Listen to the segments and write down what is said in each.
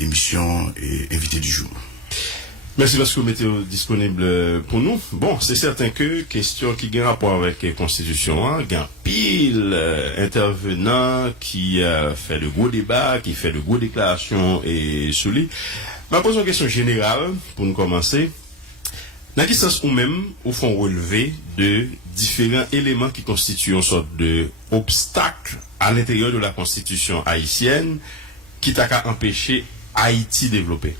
émission et invité du jour. Merci parce que vous mettez disponible pour nous. Bon, c'est certain que question qui a un rapport avec la Constitution, il y a un pile intervenant qui fait de gros débats, qui fait de gros déclarations et sous lui. Je vais poser une question générale pour nous commencer. Dans quel sens ou même, au fond, relever de différents éléments qui constituent une sorte d'obstacle à l'intérieur de la Constitution haïtienne qui t'a qu'à empêcher Haïti de développer?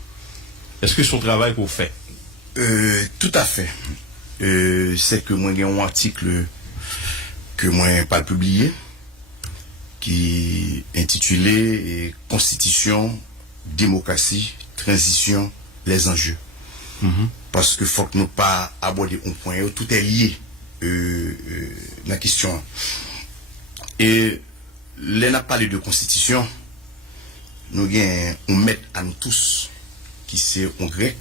Est-ce que son travail qu'on fait? Tout à fait. C'est que moi j'ai un article que moi pas publié qui est intitulé Constitution, démocratie, transition, les enjeux. Parce que faut que nous pas aborder un point, tout est lié la question. Et là n'a parlé de constitution, nous on met à nous tous qui c'est en grec,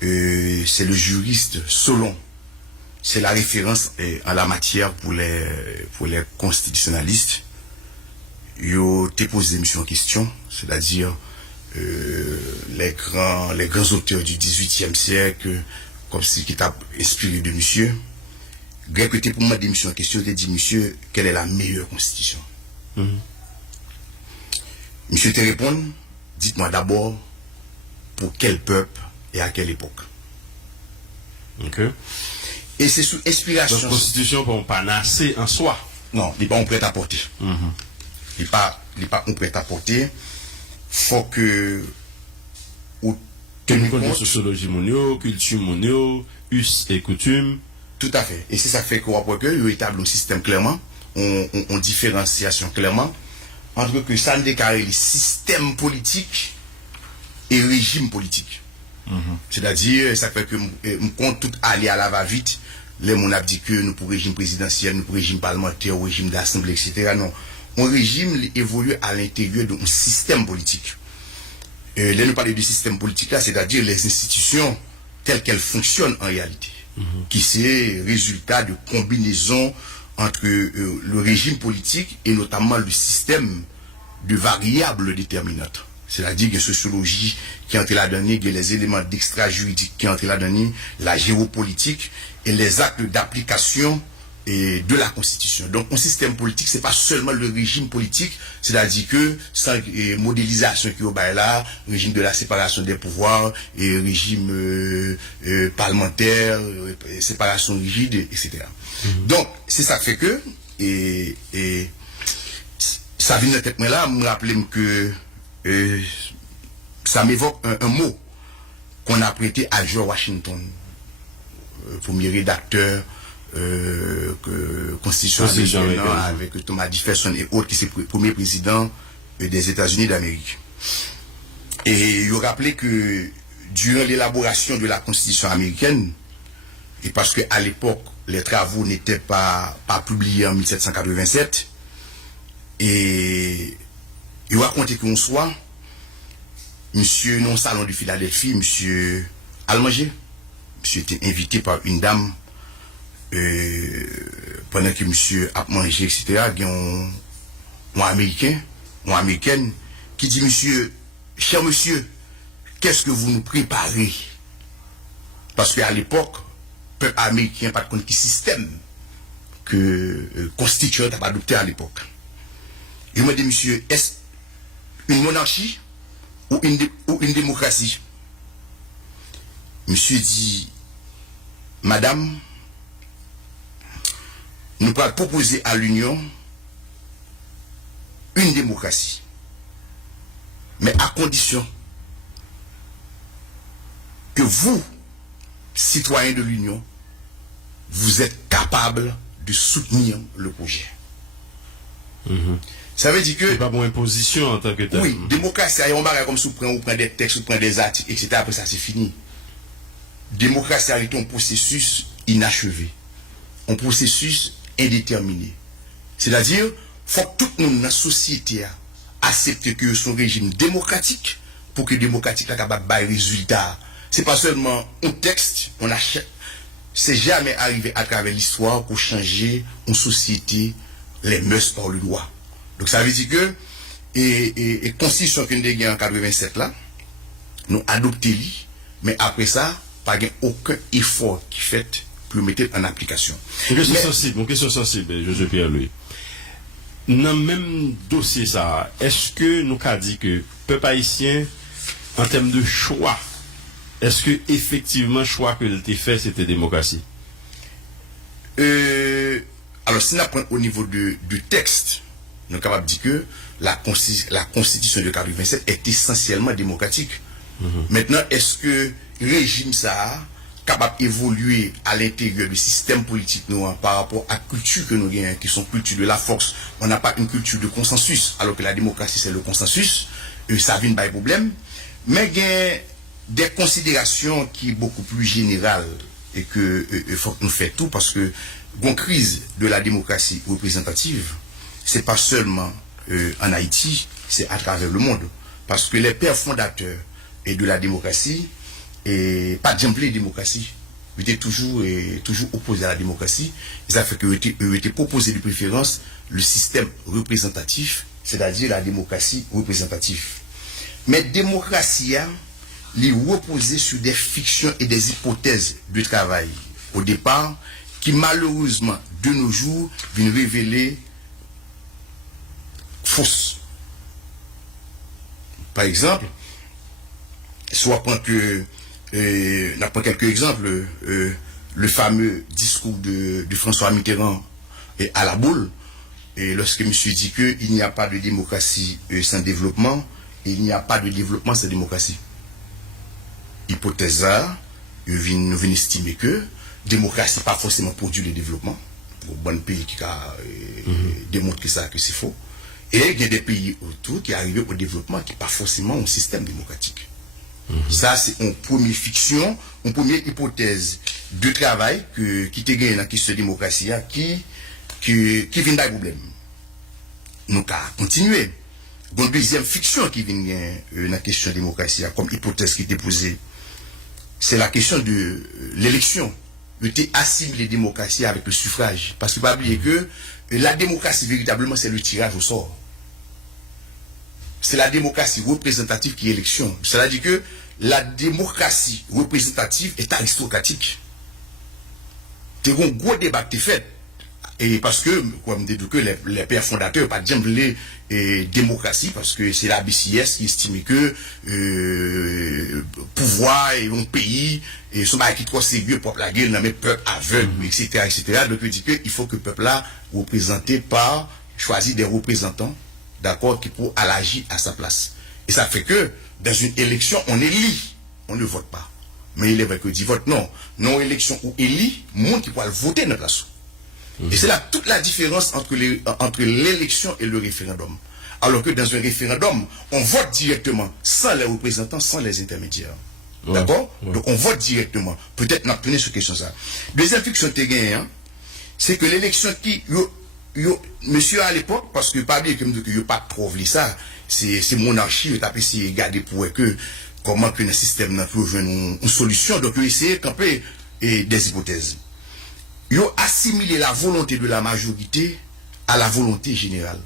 c'est le juriste Solon. C'est la référence en la matière pour les constitutionnalistes. Ils ont posé des missions en question, c'est-à-dire les grands auteurs du XVIIIe siècle, comme si qui t'a inspiré de monsieur. Grec était pour moi des missions en question, il a dit monsieur, quelle est la meilleure constitution? Monsieur te répond, dites-moi d'abord pour quel peuple et à quelle époque. Ok. Et c'est sous inspiration. La constitution pour pas nasser en soi. Non, il n'est pas un prêt à porter. Il n'est pas un prêt à porter. Faut que ou tenir compte de sociologie monio, culture monio, us et coutumes. Tout à fait. Et c'est ça fait qu'on voit que il établit un système clairement, on différenciation clairement entre que ça ne déclare le système politique et régime politique. C'est-à-dire, ça fait que on compte tout aller à la va-vite. Les gens ont dit que nous pour régime présidentiel, nous pour régime parlementaire, régime d'assemblée, etc. Non. Un régime évolue à l'intérieur d'un système politique. Là, nous parlons du système politique, là, c'est-à-dire les institutions telles qu'elles fonctionnent en réalité, qui c'est résultat de combinaison entre le régime politique et notamment le système de variables déterminantes. C'est-à-dire que la sociologie qui entre là-dedans, les éléments d'extra-juridique qui entre là-dedans, la géopolitique et les actes d'application de la Constitution. Donc, un système politique, c'est pas seulement le régime politique, c'est-à-dire que sans modélisation qui est là, régime de la séparation des pouvoirs, et régime parlementaire, séparation rigide, etc. Donc, c'est ça fait que, et ça vient de tête moi là, me rappeler que ça m'évoque un mot qu'on a prêté à George Washington, premier rédacteur Constitution américaine avec Thomas Jefferson et autres, qui c'est le premier président des États-Unis d'Amérique. Et il a rappelé que durant l'élaboration de la Constitution américaine, et parce qu'à l'époque, les travaux n'étaient pas publiés en 1787, et il racontait qu'on soit, monsieur, non salon de Philadelphie, monsieur Almanger, monsieur était invité par une dame, pendant que monsieur a mangé, etc., il y a un Américain, une Américaine, qui dit, monsieur, cher monsieur, qu'est-ce que vous nous préparez? Parce qu'à l'époque, le peuple américain pas de compte qui système que constituant a adopté à l'époque. Il m'a dit, monsieur, est-ce une monarchie ou une démocratie? Monsieur dit, madame, nous pouvons proposer à l'Union une démocratie, mais à condition que vous, citoyens de l'Union, vous êtes capables de soutenir le projet. Ça veut dire que... C'est pas pour imposition en tant que tel. Oui, démocratie, on va comme si on prend des textes, on prend des articles, etc. Après ça, c'est fini. Démocratie est un processus inachevé, un processus indéterminé. C'est-à-dire, il faut que tout le monde dans la société accepte que son régime démocratique, pour que démocratique soit capable de résultat. C'est pas seulement un texte, on achète. C'est jamais arrivé à travers l'histoire pour changer une société, les mœurs par le droit. Donc ça veut dire que et constitution que nous avons en 87 là, nous adopté li, mais après ça, pas aucun effort qui fait pour le mettre en application. Une question sensible, José Pierre-Louis. Dans le même dossier ça, est-ce que nous avons dit que peuple haïtien, en termes de choix, est-ce que effectivement le choix que l'était fait, c'était démocratie? Alors, si on apprend au niveau du texte, nous sommes capables de dire que la constitution de 87 est essentiellement démocratique. Maintenant, est-ce que le régime ça capable d'évoluer à l'intérieur du système politique nous par rapport à la culture que nous avons, qui sont culture de la force? On n'a pas une culture de consensus, alors que la démocratie c'est le consensus. Ça vient pas de problème. Mais il y a des considérations qui sont beaucoup plus générales et que il faut que nous fassions tout, parce que une crise de la démocratie représentative, c'est pas seulement en Haïti, c'est à travers le monde. Parce que les pères fondateurs et de la démocratie, et pas de démocratie, ils étaient toujours opposés à la démocratie. Et ça fait qu'ils étaient proposés de préférence le système représentatif, c'est-à-dire la démocratie représentative. Mais démocratie, les reposer sur des fictions et des hypothèses de travail au départ, qui malheureusement de nos jours viennent révéler fausses. Par exemple, soit prendre quelques exemples, le fameux discours de François Mitterrand à la boule, et lorsque monsieur dit qu'il n'y a pas de démocratie sans développement, il n'y a pas de développement sans démocratie. Hypothèse A, nous venons estimer que démocratie pas forcément produit le développement. Pour bon pays qui a démontré ça que c'est faux. Et il y a des pays autour qui arrivent au développement qui pas forcément un système démocratique. Ça, c'est une première fiction, une première hypothèse de travail qui te gagne dans la question de démocratie qui vient d'un problème. Nous allons continuer. Une deuxième fiction qui vient dans la question de démocratie comme hypothèse qui était posée, c'est la question de l'élection. Il était assimilé la démocratie avec le suffrage. Parce qu'il ne faut pas oublier que la démocratie, véritablement, c'est le tirage au sort. C'est la démocratie représentative qui est élection. C'est-à-dire que la démocratie représentative est aristocratique. C'est un gros débat qui est fait. Et parce que, comme dit que les pères fondateurs, pas de les démocratie, parce que c'est la BCS qui estime que pouvoir et un pays, et son qui trop sérieux, peuple la gueule, mais peuple aveugle, etc., etc. Donc, il dit qu'il faut que le peuple là, représenté par, choisir des représentants, d'accord, qui pourront agir à sa place. Et ça fait que, dans une élection, on élit, on ne vote pas. Mais il est vrai que dit vote non. Non élection ou élit, monde qui pourra voter dans la place. Et c'est là toute la différence entre l'élection et le référendum. Alors que dans un référendum, on vote directement, sans les représentants, sans les intermédiaires. D'accord? Donc on vote directement. Peut-être n'a tenu sur question ça. Deuxième fiction que tu as, c'est que l'élection qui... monsieur à l'époque, parce que pas bien que je n'ai pas trop vu ça, c'est monarchie, je t'appelle si regarder pour que comment que le système n'a plus une solution. Donc, il essaie de camper des hypothèses. Ils ont assimilé la volonté de la majorité à la volonté générale.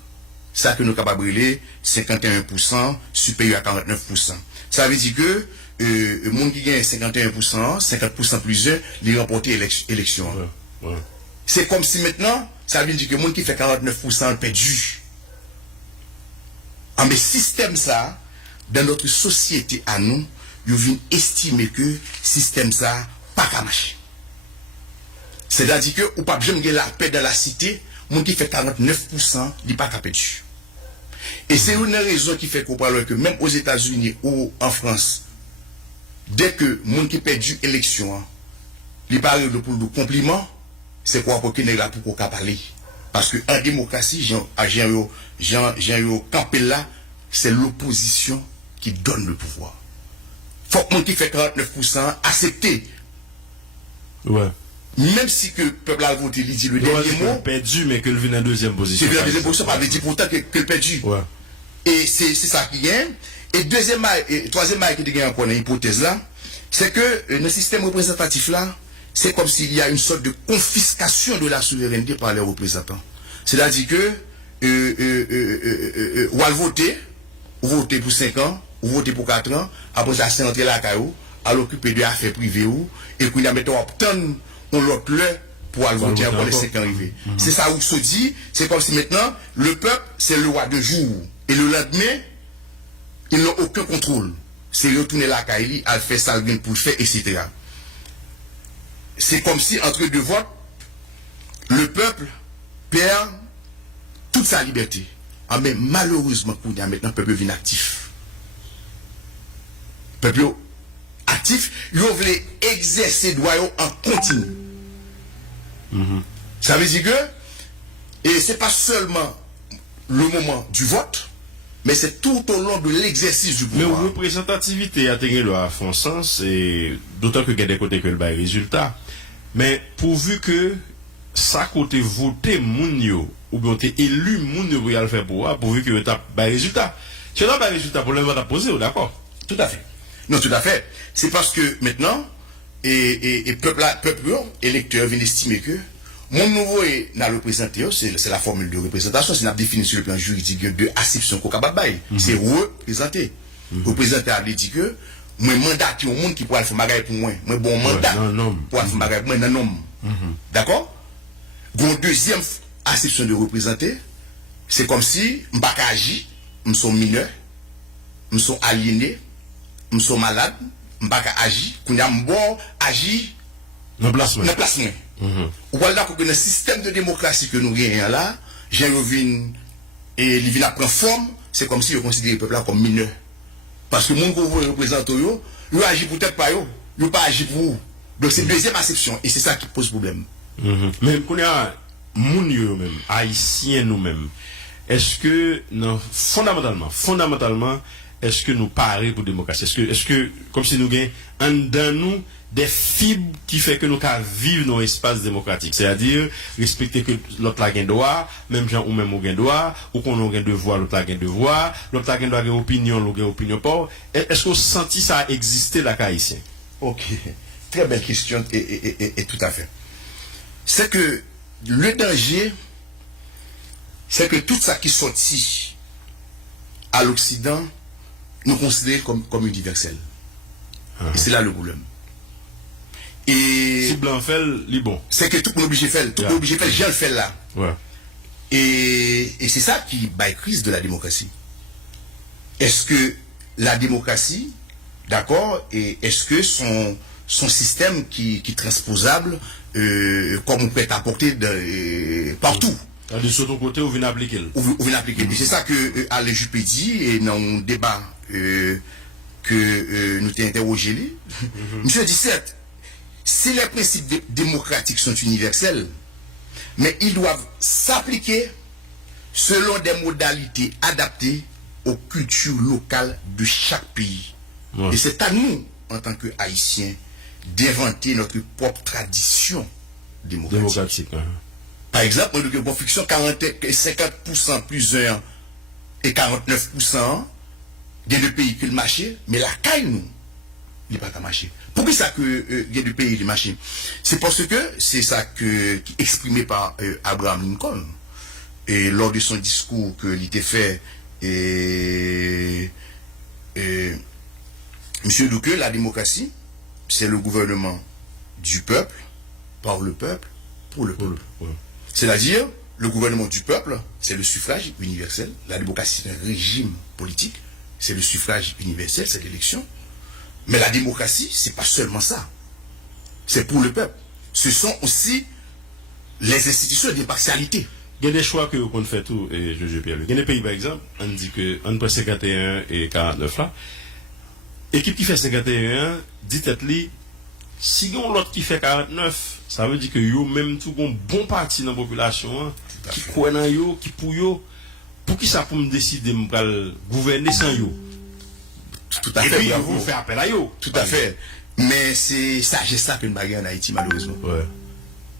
Ça que nous capables de brûler 51% supérieur à 49%. Ça veut dire que le monde qui gagne 51%, 50% plus 1, il remporte l'élection. C'est comme si maintenant, ça veut dire que le monde qui fait 49% perdu. Mais système ça, dans notre société à nous, ils viennent estimer que système ça pas qu'à marcher. C'est-à-dire que ou pas jamais la paix dans la cité, monde qui fait 49%, il pas qu'à perdu. Et c'est une raison qui fait qu'on parle que même aux États-Unis ou en France, dès que monde qui perdu élection, il parle de pour le compliment, c'est quoi pour qu'il n'est là pour qu'on parler. Parce que en démocratie, Jean campé là, c'est l'opposition qui donne le pouvoir. Faut que monde qui fait 49% accepter. Ouais. Même si que le peuple a voté, il dit le dernier mot. Perdu, mais que le vient en deuxième position. C'est la deuxième position, pas dire pourtant que le perdu. Ouais. Et c'est ça qui gagne. Et troisième qui gagne encore dans l'hypothèse là, c'est que le système représentatif là, c'est comme s'il y a une sorte de confiscation de la souveraineté par les représentants. C'est-à-dire que ou à voter, ou voter pour 5 ans, ou voter pour 4 ans, après ça, c'est entrer la caillou, à l'occuper de affaires privées ou, et qu'on a mettons obtenir on l'autre le pour aller voter pour les 5 ans arrivés. C'est ça où se dit, c'est comme si maintenant, le peuple, c'est le roi de jour. Et le lendemain, ils n'ont aucun contrôle. C'est retourner la caille, à faire ça pour le faire, etc. C'est comme si, entre deux votes, le peuple perd toute sa liberté. Ah, mais malheureusement, maintenant, le peuple devient actif. Le peuple actif, il veut exercer droit en continu. Ça veut dire que, et c'est pas seulement le moment du vote, mais c'est tout au long de l'exercice du pouvoir. Mais représentativité a tenu à fond sens, et d'autant que il y a des côtés que le bail résultat. Mais pourvu que ça côté voter moun yo, ou bien t'es élu moun yo pour y aller faire pouvoir, pourvu que t'as bail résultat. Tu n'as pas résultat pour le vote à poser, d'accord? Tout à fait. Non, tout à fait. C'est parce que maintenant, et peuple, électeur vient estimer que mon nouveau est n'a représenté, c'est la formule de représentation, c'est une définition sur le plan juridique de acception qu'on capable bail. C'est représenter. Représenter a dit que moi mandat qui au monde qui pourra faire bagaille pour moi, moi bon mandat pour faire bagaille pour moi non homme. D'accord? Gon deuxième acception de représenter, c'est comme si m'baka agi, m'son mineur, m'son aliéné, m'son malade, m'baka agi, qu'on a bon agi dans placement. Ou voilà que le système de démocratie que nous gagnons là, j'ai revu et il vient prendre forme, c'est comme si on considère le peuple là comme mineur. Parce que mon gouvernement représente il agit peut-être pas il pas agit pour vous. Donc c'est deuxième acception et c'est ça qui pose problème. Mais qu'on a moun yo même haïtiens nous-mêmes. Est-ce que non fondamentalement est-ce que nous parlons pour démocratie? Est-ce que comme si nous gagnons en dans nous des fibres qui fait que nous pouvons vivre dans l'espace démocratique, c'est-à-dire respecter que l'autre a un droit, même gens ou même ou un droit, ou qu'on a un devoir, l'autre a un devoir, l'autre a un droit, opinion, l'autre a opinion pas. Est-ce que vous sentez ça exister la haïtien? Ok, très belle question et tout à fait. C'est que le danger, c'est que tout ça qui sortit à l'Occident, nous considérons comme universel. Et c'est là le problème. Et si blanc fait bon, c'est que tout le monde obligé de faire, tout le monde obligé de faire, j'ai le fait là. Ouais. Et c'est ça qui bat crise de la démocratie. Est-ce que la démocratie, d'accord, et est-ce que son système qui est transposable, comme on peut apporter partout? De ce côté, vous venez appliquer. Vous venez appliquer. Et c'est ça que Alain Juppé dit, et dans un débat que nous t'ai interrogé, monsieur dit certes, si les principes démocratiques sont universels, mais ils doivent s'appliquer selon des modalités adaptées aux cultures locales de chaque pays. Ouais. Et c'est à nous, en tant que Haïtiens, d'inventer notre propre tradition démocratique. Par exemple, nous avons fiction 50% plus 1 et 49%, il y a des pays qui le marché, mais la caille, nous, il n'est pas qu'à marcher. Pourquoi ça que il y a des pays qui marché? C'est parce que c'est ça qui est exprimé par Abraham Lincoln. Et lors de son discours que il était fait, Monsieur Douke, la démocratie, c'est le gouvernement du peuple, par le peuple, pour le peuple. C'est-à-dire, le gouvernement du peuple, c'est le suffrage universel. La démocratie, c'est un régime politique. C'est le suffrage universel, c'est l'élection. Mais la démocratie, c'est pas seulement ça. C'est pour le peuple. Ce sont aussi les institutions d'impartialité. Il y a des choix que qu'on fait tout, et je Pierre. Il y a des pays, par exemple, on dit que entre 51 et 49 là, équipe qui fait 51, dites-le, si on l'autre qui fait 49, ça veut dire que yo même tout un bon parti dans la population, qui croit dans yo, qui pour yo, pour qui ça pour me décider de gouverner sans yo. Tout à fait. Et puis, vous faites appel à yo. Tout à fait. Mais c'est ça, j'ai ça que une bagarre en Haïti, malheureusement. Ouais.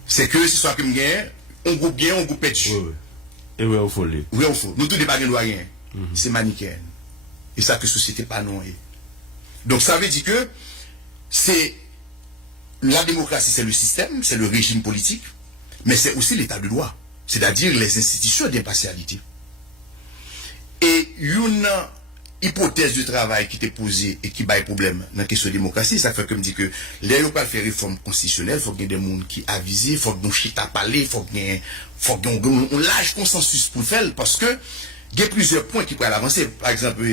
C'est que ce soit comme gain, on groupe bien, on groupe perdu. Ouais. Et ouais, il faut le. Oui, il faut. Nous tous les bagarres nous rien. C'est manichéen. Et ça que société pas non. Donc ça veut dire que c'est la démocratie, c'est le système, c'est le régime politique, mais c'est aussi l'état de droit. C'est-à-dire les institutions d'impartialité. Et une hypothèse de travail qui était posée et qui baille problème dans la question de démocratie, ça fait que me dit que les gens pas faire réforme constitutionnelle, faut qu'il y ait des gens qui avisent, faut que nous chita parler, faut qu'il y ait un large consensus pour le faire, parce que il y a plusieurs points qui pourraient avancer. Par exemple,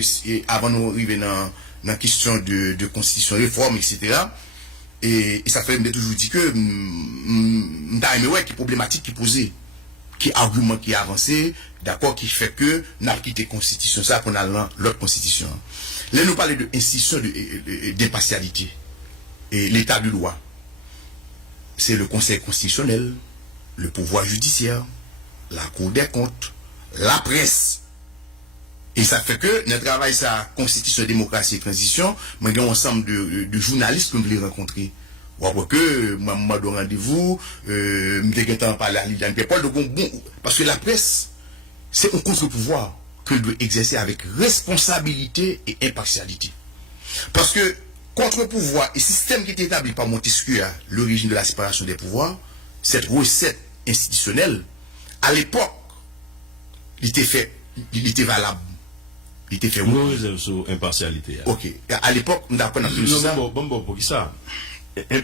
avant nous arriver dans la question de constitution, réforme, etc. Et ça fait me toujours dit que qui est problématique qui posée, qui argument qui est avancé, d'accord, qui fait que n'a quitté constitution ça qu'on a l'autre constitution. Là nous parler de institution d'impartialité et l'état de loi. C'est le Conseil constitutionnel, le pouvoir judiciaire, la Cour des comptes, la presse. Et ça fait que notre travail ça constitution démocratie et transition, mais il y a un ensemble de journalistes que nous voulons rencontrer. Ou après que moi de rendez-vous, me temps parler à Liliane Pierre-Paul, parce que la presse c'est un contre-pouvoir que doit exercer avec responsabilité et impartialité. Parce que contre-pouvoir et système qui est établi par Montesquieu à l'origine de la séparation des pouvoirs, cette recette institutionnelle, à l'époque, il était valable. Il était fait. Nous réserve sur impartialité. Ok. À l'époque, on a appris ça. Bon, pour qui ça?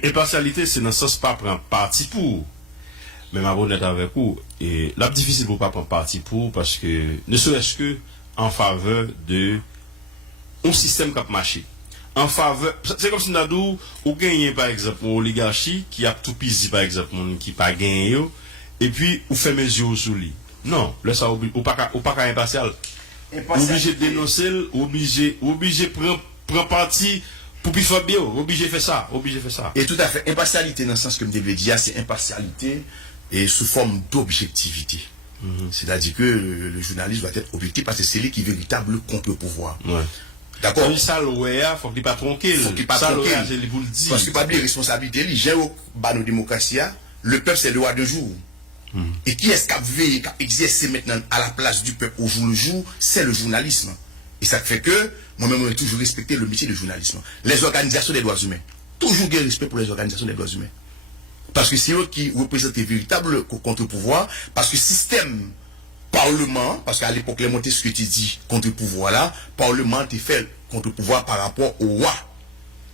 Impartialité, c'est dans le sens pas prendre parti pour. Mais ma bonne avec vous. Et là, difficile pour pas prendre parti pour, parce que, ne serait-ce que en faveur de un système qui a marché. En faveur, c'est comme si nous avons gagné, par exemple, une oligarchie qui a tout pisé, par exemple, qui n'a pas gagné, et puis, on fait mes yeux sous lui. Non, là, ça, ou pas impartial. Obligé de dénoncer, obligé prendre parti pour plus faire bien, obligé de faire ça. Et tout à fait, impartialité dans le sens que je devais dire, c'est impartialité et sous forme d'objectivité. C'est-à-dire que le journaliste doit être objectif parce que c'est lui qui est véritable contre-pouvoir. Ouais. D'accord? Ça, il faut qu'il ne pas tronquer. Faut qu'il pas tronquer. Parce que pas de responsabilité, il gère nos démocraties, le peuple c'est le roi de jour. Et qui est-ce qui a veillé, qui a exercé maintenant à la place du peuple au jour le jour? C'est le journalisme. Et ça fait que, moi-même, j'ai toujours respecté le métier de journalisme. Les organisations des droits humains. Toujours bien respect pour les organisations des droits humains. Parce que c'est eux qui représentent les véritables contre-pouvoirs. Parce que système parlement, parce qu'à l'époque, les montées, ce que tu dis, contre-pouvoir là, parlement, tu fait contre-pouvoir par rapport au roi.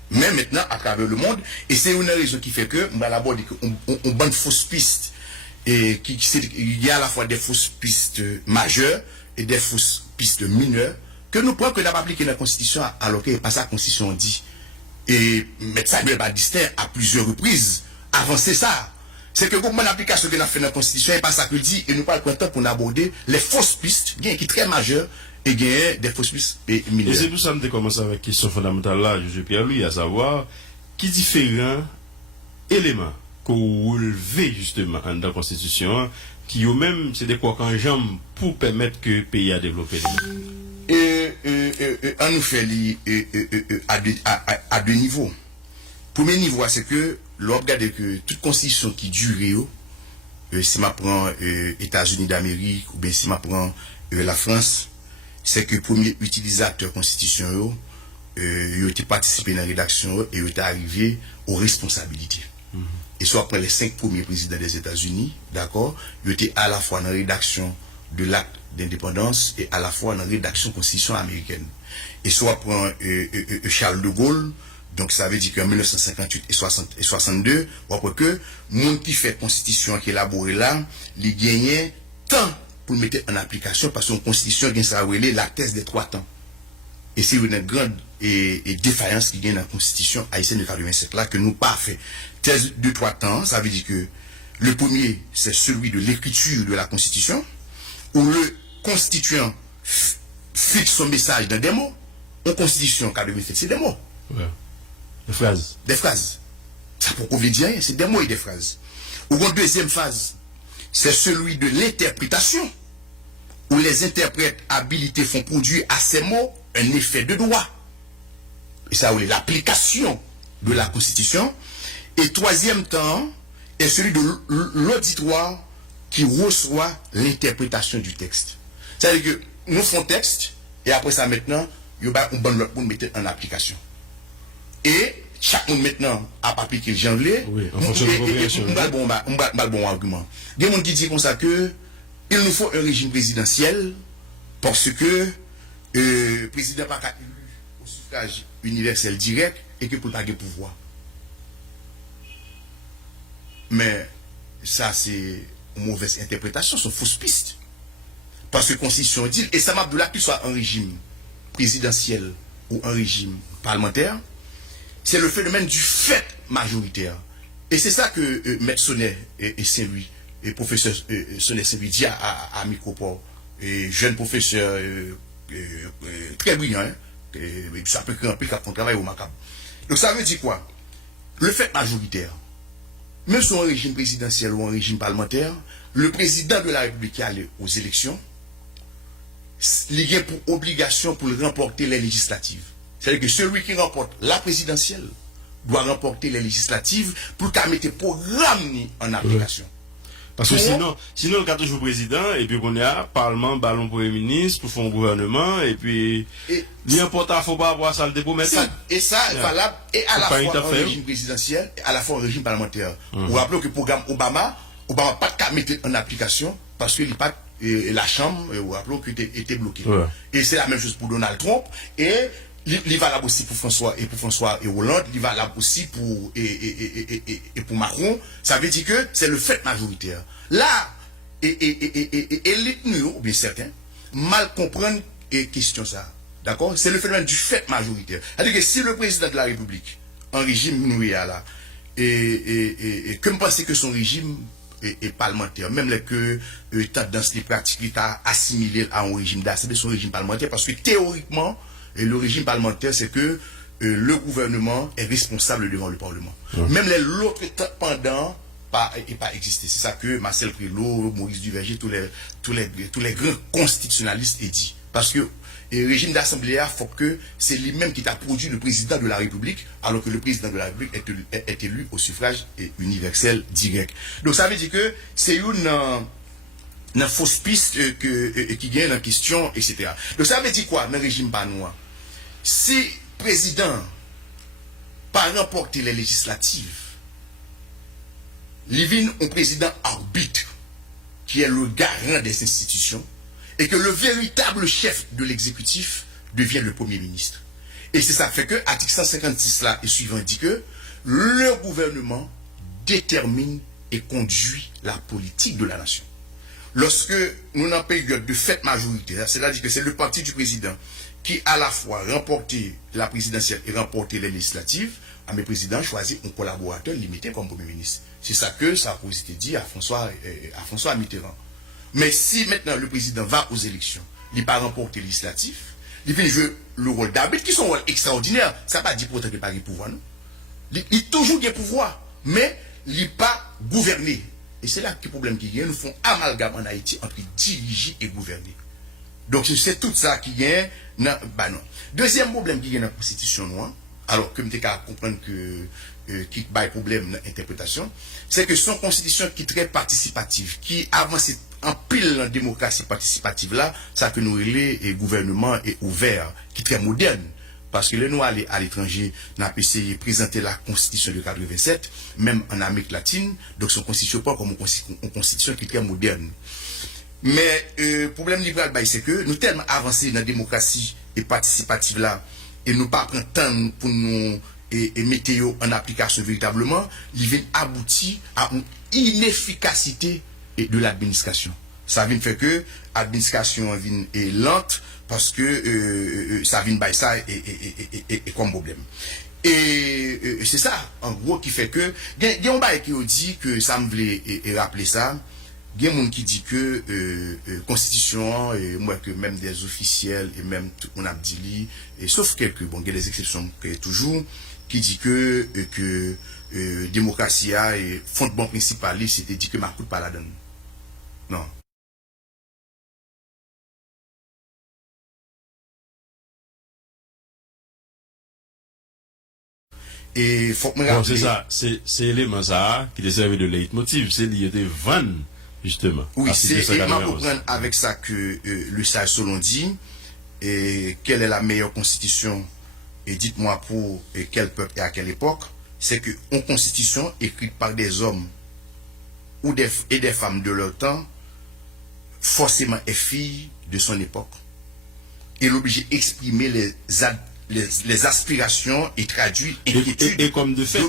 Mais maintenant, à travers le monde, et c'est une raison qui fait que, on a d'abord dit qu'on bande fausses pistes. Et il y a à la fois des fausses pistes majeures et des fausses pistes mineures que nous prenons que d'abord appliquer dans la Constitution alors que pas ça la Constitution dit. Et mettre ça bien distinct à plusieurs reprises. Avancer ça. C'est que comme l'application que nous avons fait dans la Constitution, et pas ça que dit, et nous pas le temps pour aborder les fausses pistes, qui sont très majeures, et des fausses pistes mineures. Et c'est pour ça que nous avons commencé avec la question fondamentale là, José Pierre-Louis, à savoir, qui différents éléments qu'on relevé justement dans la Constitution, qui eux-mêmes, c'est des quoi qu'en jambes pour permettre que le pays a développé. On nous fait à deux niveaux. Premier niveau, c'est que l'on regarde que toute constitution qui dure, si je prends États-Unis d'Amérique ou bien si je prends la France, c'est que le premier utilisateur constitution, il a participé à la rédaction et il est arrivé aux responsabilités. Et soit après les 5 premiers présidents des États-Unis, d'accord, il était à la fois dans la rédaction de l'acte d'indépendance et à la fois dans la rédaction de la Constitution américaine. Et soit prend Charles de Gaulle, donc ça veut dire qu'en 1958 et 62, ou après que, le monde qui fait la Constitution qui est élaborée là, il gagnait temps pour le mettre en application parce qu'une Constitution gagne ça la thèse des 3 temps. Et c'est une grande défaillance qui gagne dans la Constitution haïtienne de 87 là que nous pas fait. Thèse de 3 temps, ça veut dire que le premier, c'est celui de l'écriture de la Constitution, où le constituant fixe son message dans des mots. Une Constitution, quand même, c'est des mots. Ouais. Des phrases. Des phrases. Ça pour qu'on veut dire rien, c'est des mots et des phrases. Ou une deuxième phase, c'est celui de l'interprétation, où les interprètes habilités font produire à ces mots un effet de droit. Et ça, c'est l'application de la Constitution. Et troisième temps est celui de l'auditoire qui reçoit l'interprétation du texte. C'est-à-dire que nous faisons texte et après ça maintenant, on donne l'autre pour mettre en application. Et chaque monde maintenant a appliqué le genre. Oui, en fonction de la progression. On a bon argument. Il y a des gens qui disent comme ça que il nous faut un régime présidentiel Parce que le président pas élu au suffrage universel direct et que pour pas de pouvoir. Mais ça, c'est une mauvaise interprétation, c'est une fausse piste. Parce que la Constitution dit, et ça Abdoullah, qu'il soit un régime présidentiel ou un régime parlementaire, c'est le phénomène du fait majoritaire. Et c'est ça que Maître Sonnet et Saint-Louis, et professeur Sonnet Saint-Louis dit à Microport, jeune professeur très brillant, hein, ça peut créer un peu qu'on travaille au macabre. Donc ça veut dire quoi? Le fait majoritaire. Même sur un régime présidentiel ou un régime parlementaire, le président de la République qui allait aux élections, il a pour obligation pour remporter les législatives. C'est-à-dire que celui qui remporte la présidentielle doit remporter les législatives pour qu'elle mette le programme en application. Parce que sinon, le cas toujours président, et puis on a Parlement, ballon Premier ministre, pour faire un gouvernement, et puis l'important, il ne faut pas avoir ça le dépôt maintenant. Et ça est valable, et à la fois un régime présidentiel, et à la fois un régime parlementaire. Vous rappelez que le programme Obama n'a pas qu'à mettre en application, parce que la Chambre, vous rappelez qu'il était bloqué. Et c'est la même chose pour Donald Trump, et il va là aussi pour François et Hollande, il va là aussi pour pour Macron. Ça veut dire que c'est le fait majoritaire. Là, l'élite ou bien certains mal comprennent et question ça. D'accord? C'est le phénomène du fait majoritaire. C'est-à-dire que si le président de la République, un régime nous là, et comme penser que son régime est parlementaire, même les que tendance les pratiques, il a assimilé à un régime d'assemblée, son régime parlementaire, parce que théoriquement, et le régime parlementaire, c'est que le gouvernement est responsable devant le Parlement. Même l'autre pendant pas existé. C'est ça que Marcel Prélo, Maurice Duverger, tous les grands constitutionnalistes ont dit. Parce que le régime d'assemblée, il faut que c'est lui-même qui a produit le président de la République, alors que le président de la République est élu au suffrage universel direct. Donc ça veut dire que c'est une fausse piste qui gagne en question, etc. Donc ça veut dire quoi dans le régime panois? Si le président pas remporté les législatives, il vient un président arbitre qui est le garant des institutions et que le véritable chef de l'exécutif devient le Premier ministre. Et c'est ça fait que l'article 156 là et suivant dit que le gouvernement détermine et conduit la politique de la nation. Lorsque nous avons une période de fête majoritaire, c'est-à-dire que c'est le parti du président qui à la fois remporté la présidentielle et remporté les législatives, le président choisit un collaborateur limité comme Premier ministre. C'est ça que Sarkozy dit à François Mitterrand. Mais si maintenant le président va aux élections, il n'a pas remporté les législatives, il vient jouer le rôle d'arbitre, qui sont un rôle extraordinaire. Ça ne veut pas dire pourtant qu'il n'a pas de pouvoir, non? Il toujours des pouvoirs, mais il n'est pas gouverné. Et c'est là que le problème qui vient. Nous font amalgame en Haïti entre diriger et gouverner. Donc c'est tout ça qui vient. Non. Deuxième problème qui vient dans la Constitution noire, alors que je comprendre que qui a un problème dans l'interprétation, c'est que son Constitution qui est très participative, qui avance en pile dans la démocratie participative là, ça que nous les gouvernement est ouvert, qui est très moderne. Parce que les Noirs à l'étranger n'a pas essayé de présenter la Constitution de 87, même en Amérique latine, donc son Constitution pas comme une Constitution qui est très moderne. Mais le problème libéral, c'est que nous tellement avancé dans la démocratie et participative là, et nous pas prendre temps pour nous et mettre en application véritablement, il vient aboutir à une inefficacité de l'administration. Ça vient faire que l'administration est lente parce que ça vient by ça et comme problème. Et c'est ça, en gros, qui fait que il y a un bail qui dit que ça me voulait rappeler ça. Il y a des gens qui dit que Constitution, et moi que même des officiels, et même tout on a dit, et sauf quelques, bon, il y a des exceptions toujours, qui dit que démocratie et fondement principal, c'était dit que ma coûte pas la donne. Non. Et faut me rappeler. C'est ça, c'est l'élément ça qui est servi de leitmotiv, c'est lié de Van, justement. Oui, c'est comprendre avec ça que le sage Solon dit, et quelle est la meilleure constitution, et dites-moi pour quel peuple et à quelle époque, c'est qu'une constitution écrite par des hommes et des femmes de leur temps, forcément est fille de son époque et l'obligé d'exprimer les aspirations et traduire inquiétudes. Et comme de fait,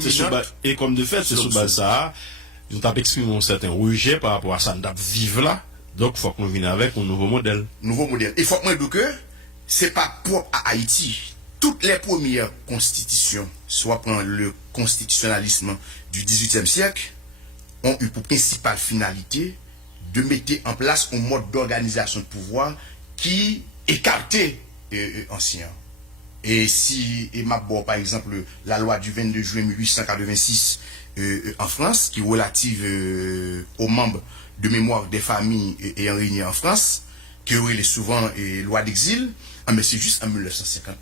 c'est sous base ça, nous avons exprimé un certain rejet par rapport à ça, nous avons vivre là. Donc, il faut qu'on vienne avec un nouveau modèle. Nouveau modèle. Il faut que moi dire que c'est pas propre à Haïti. Toutes les premières constitutions, soit prendre le constitutionnalisme du XVIIIe siècle, ont eu pour principale finalité de mettre en place un mode d'organisation de pouvoir qui écartait ancien. Et si, par exemple, la loi du 22 juin 1886 en France, qui est relative aux membres de mémoire des familles ayant régné en France, qui est souvent loi d'exil, mais c'est juste en 1950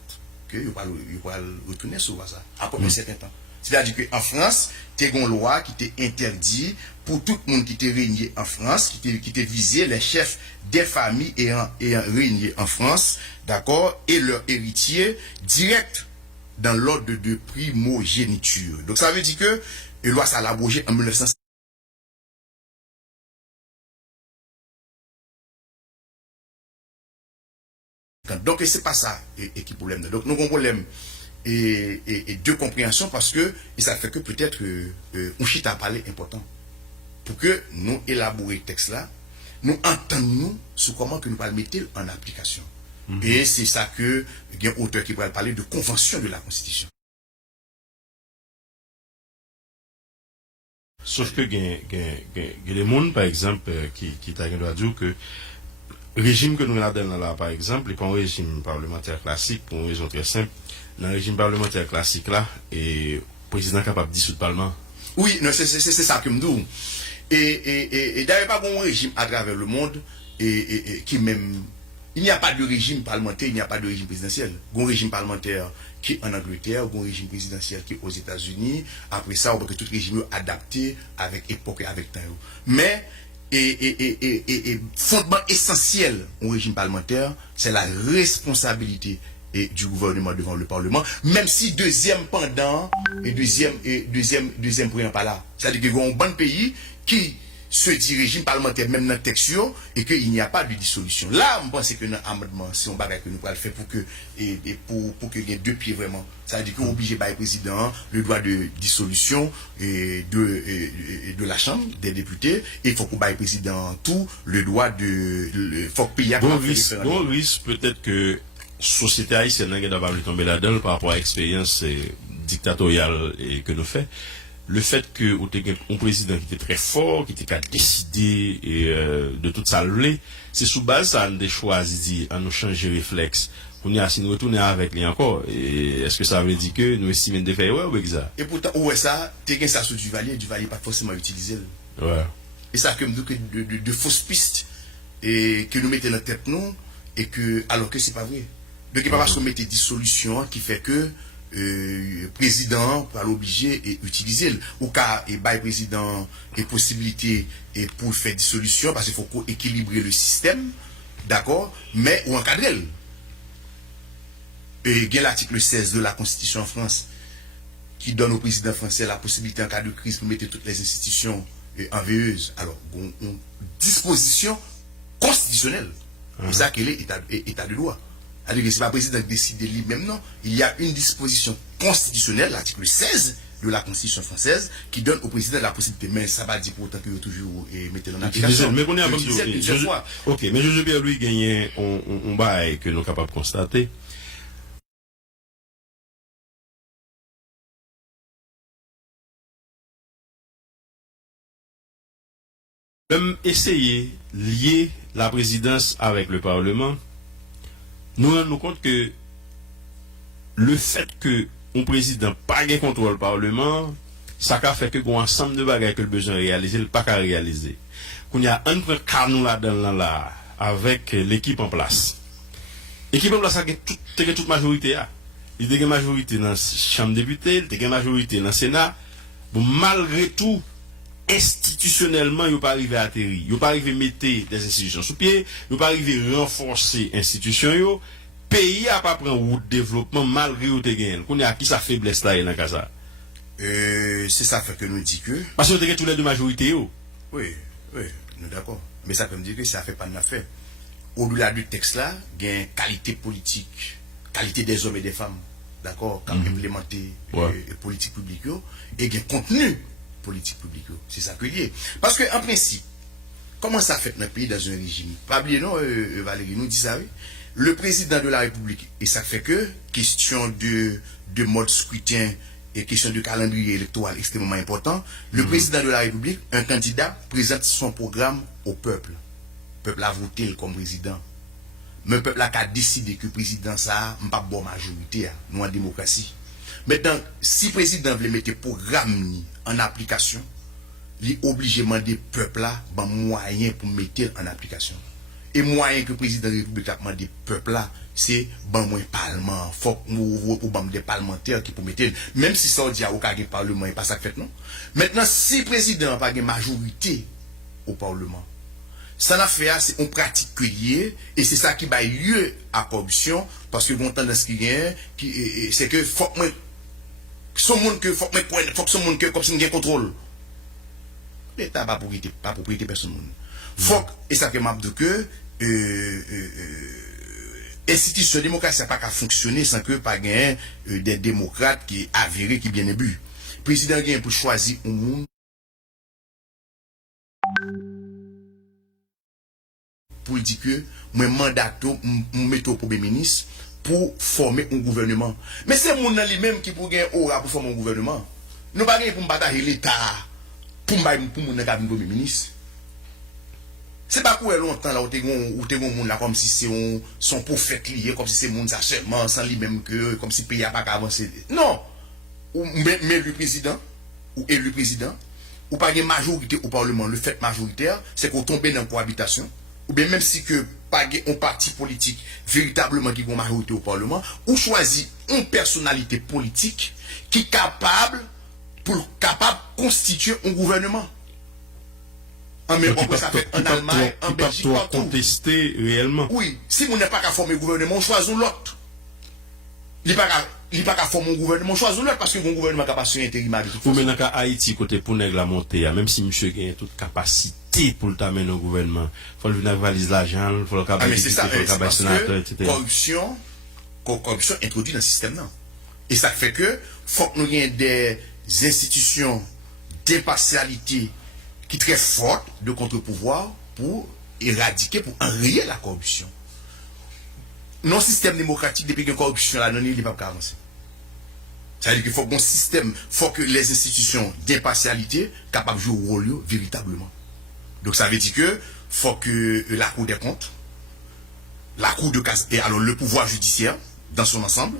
que il va retourner sur ça, après un certain temps. C'est-à-dire qu'en France, il y a une loi qui était interdite pour tout le monde qui était régné en France, qui était visé les chefs des familles ayant régné en France, d'accord, et leurs héritiers direct dans l'ordre de primogéniture. Donc ça veut dire que la loi ça l'a abrogé en 1950. Donc c'est pas ça qui est problème. Donc nous avons un problème et de compréhension parce que et ça fait que peut-être un chit à parler important pour que nous élaborer le texte là, nous entendons sur comment que nous allons mettre en application. Et c'est ça que il y a un auteur qui va parler de convention de la Constitution. Sauf que il y a des gens, par exemple, qui t'a dire que le régime que nous avons là, par exemple, est pas un régime parlementaire classique pour une raison très simple. Dans le régime parlementaire classique là, le président est capable de dissoudre le Parlement. Oui, non, c'est ça que me dis. Et d'ailleurs, pas bon régime à travers le monde qui même. Il n'y a pas de régime parlementaire, il n'y a pas de régime présidentiel. Il y a un régime parlementaire qui est en Angleterre, il y a un régime présidentiel qui est aux États-Unis. Après ça, on voit que tout régime est adapté avec époque et avec temps. Mais fondement essentiel au régime parlementaire, c'est la responsabilité du gouvernement devant le Parlement, même si deuxième pendant et deuxième point pas là. C'est-à-dire qu'il y a un bon pays qui se dit régime parlementaire même dans le texte et qu'il n'y a pas de dissolution. Là, je pense que dans l'amendement, c'est un bagage que nous pouvons faire pour que pour qu'il y ait deux pieds vraiment. C'est-à-dire qu'on est obligé par le président le droit de dissolution de la Chambre des députés et il faut qu'on ait le président tout le droit de faut payer à bon risque peut-être que société haïtienne n'a pas tomber là-dedans par rapport à l'expérience dictatoriale que nous fait. Le fait que on ait un président qui était très fort, qui était qu'à décider de tout ça, c'est sous base ça des choisi à nous changer réflexe. On est assis nous retourner avec lui encore. Et est-ce que ça veut dire que nous estimons de faire ouais ou ça? Et pourtant ouais ça, t'es ça sous du valier pas forcément utilisé. Ouais. Et ça que me dit que de fausses pistes et que nous mettons dans la tête nous et que alors que c'est pas vrai. Donc il va pas se mettre des solutions qui fait que président va l'obliger et utiliser au cas et by président et possibilité et pour faire des solutions parce qu'il faut équilibrer le système, d'accord, mais ou encadrer. Et il y a l'article 16 de la Constitution en France qui donne au président français la possibilité en cas de crise de mettre toutes les institutions en veilleuse. Alors, une disposition constitutionnelle. C'est ça qu'il est état de droit. C'est-à-dire que ce n'est pas le président qui décide lui-même, non. Il y a une disposition constitutionnelle, l'article 16 de la Constitution française, qui donne au président la possibilité, mais ça ne va pas dire pour autant qu'il toujours mettre en application. Mais on est ok, mais je veux lui gagner un bail que nous sommes capables de constater. Même essayer de lier la présidence avec le Parlement, nous rendons compte que le fait que un président pas de contrôle Parlement, ça a fait que un ensemble de bagages que le besoin de réaliser, le pas qu'à réaliser. Qu'on y a un peu canon là-dedans là avec l'équipe en place. L'équipe en place a toute majorité. Il y a une majorité dans la Chambre des députés, il y a une majorité dans le Sénat. Bon, malgré tout, institutionnellement, il n'y a pas arrivé à atterrir. Il n'y a pas arrivé à mettre des institutions sous pied. Il n'y a pas arrivé à renforcer les institutions. Le pays n'a pas pris un route de développement malgré tout le gain. Qu'on a qui sa faiblesse là dans ça. C'est ça fait que nous dit que. Parce que vous avez tous les deux majorités. Oui, nous d'accord. Mais ça peut me dire que ça fait pas de affaire. au-delà du texte là, il y a une qualité politique, qualité des hommes et des femmes, d'accord, qui ont implémenté politique publique, et il y a un contenu politique publique. C'est ça que il y a. Parce que, en principe, comment ça fait notre pays dans un régime? Pas oublier, non, Valérie nous dit ça, oui. Le président de la République, et ça fait que, question de mode scrutin et question de calendrier électoral extrêmement important, le président de la République, un candidat, présente son programme au peuple. Le peuple a voté comme président. Mais le peuple a décidé que le président, ça n'a pas bonne majorité, nous en démocratie. Maintenant, si le président veut mettre le programme en application, il est obligé de demander au peuple là, ben, moyen pour mettre en application. Et moyen que le président de la République a demandé au peuple là, c'est ben moins parlement. Faut que nous avons des parlementaires qui pour mettre. Même si ça dit à aucun parlement, il pas ça fait non. Maintenant, si le président n'a pas de majorité au parlement, ça n'a fait c'est une pratique criée et c'est ça qui va lieu à corruption parce que bon tendance qui vient c'est que faut que son monde que faut que son monde que comme si il y a contrôle. L'État pas propriété personne. Faut et ça que m'a dit que institution démocratie n'a pas qu'à fonctionner sans que pas gain des démocrates qui avérés qui bien ébu. Président gain pour choisir un monde pour dire que moi mandato mettre au premier ministre pour former un gouvernement. Mais c'est mon lui-même qui pour gagner aura pour former un gouvernement. Nous pas gagner pour batailler l'état pour mon premier ministre. C'est pas pour longtemps là où t'es un monde là comme si c'est son prophète lié comme si c'est monde ça seulement sans lui-même que comme si pays a pas avancer. Non. Ou mais le président ou élu président ou pas une majorité au parlement, le fait majoritaire, c'est qu'on tombe dans la cohabitation ou bien même si que pas un parti politique véritablement qui a une majorité au Parlement, ou choisit une personnalité politique qui est capable de constituer un gouvernement. En Allemagne, en Belgique, partout. Contester réellement. Oui, si on n'est pas qu'à former un gouvernement, on choisit l'autre. Il n'est pas qu'à former un gouvernement, on choisit l'autre parce que le gouvernement est capable de intérimaire. Ou maintenant qu'à Haïti, côté pour la montée, même si monsieur a toute capacité pour le t'amener au gouvernement, il faut le venir valise l'argent, il faut le mais c'est ça, le sénateur, etc. Corruption introduite dans le système. Non. Et ça fait que, faut que nous ayons des institutions d'impartialité qui sont très fortes de contre-pouvoir pour éradiquer, pour enrayer la corruption. Non système démocratique, depuis que la corruption là, non, il n'est pas avancer. C'est-à-dire qu'il faut que système, faut que les institutions d'impartialité capables de jouer un rôle véritablement. Donc ça veut dire que faut que la Cour des comptes, la Cour de casse, et alors le pouvoir judiciaire dans son ensemble,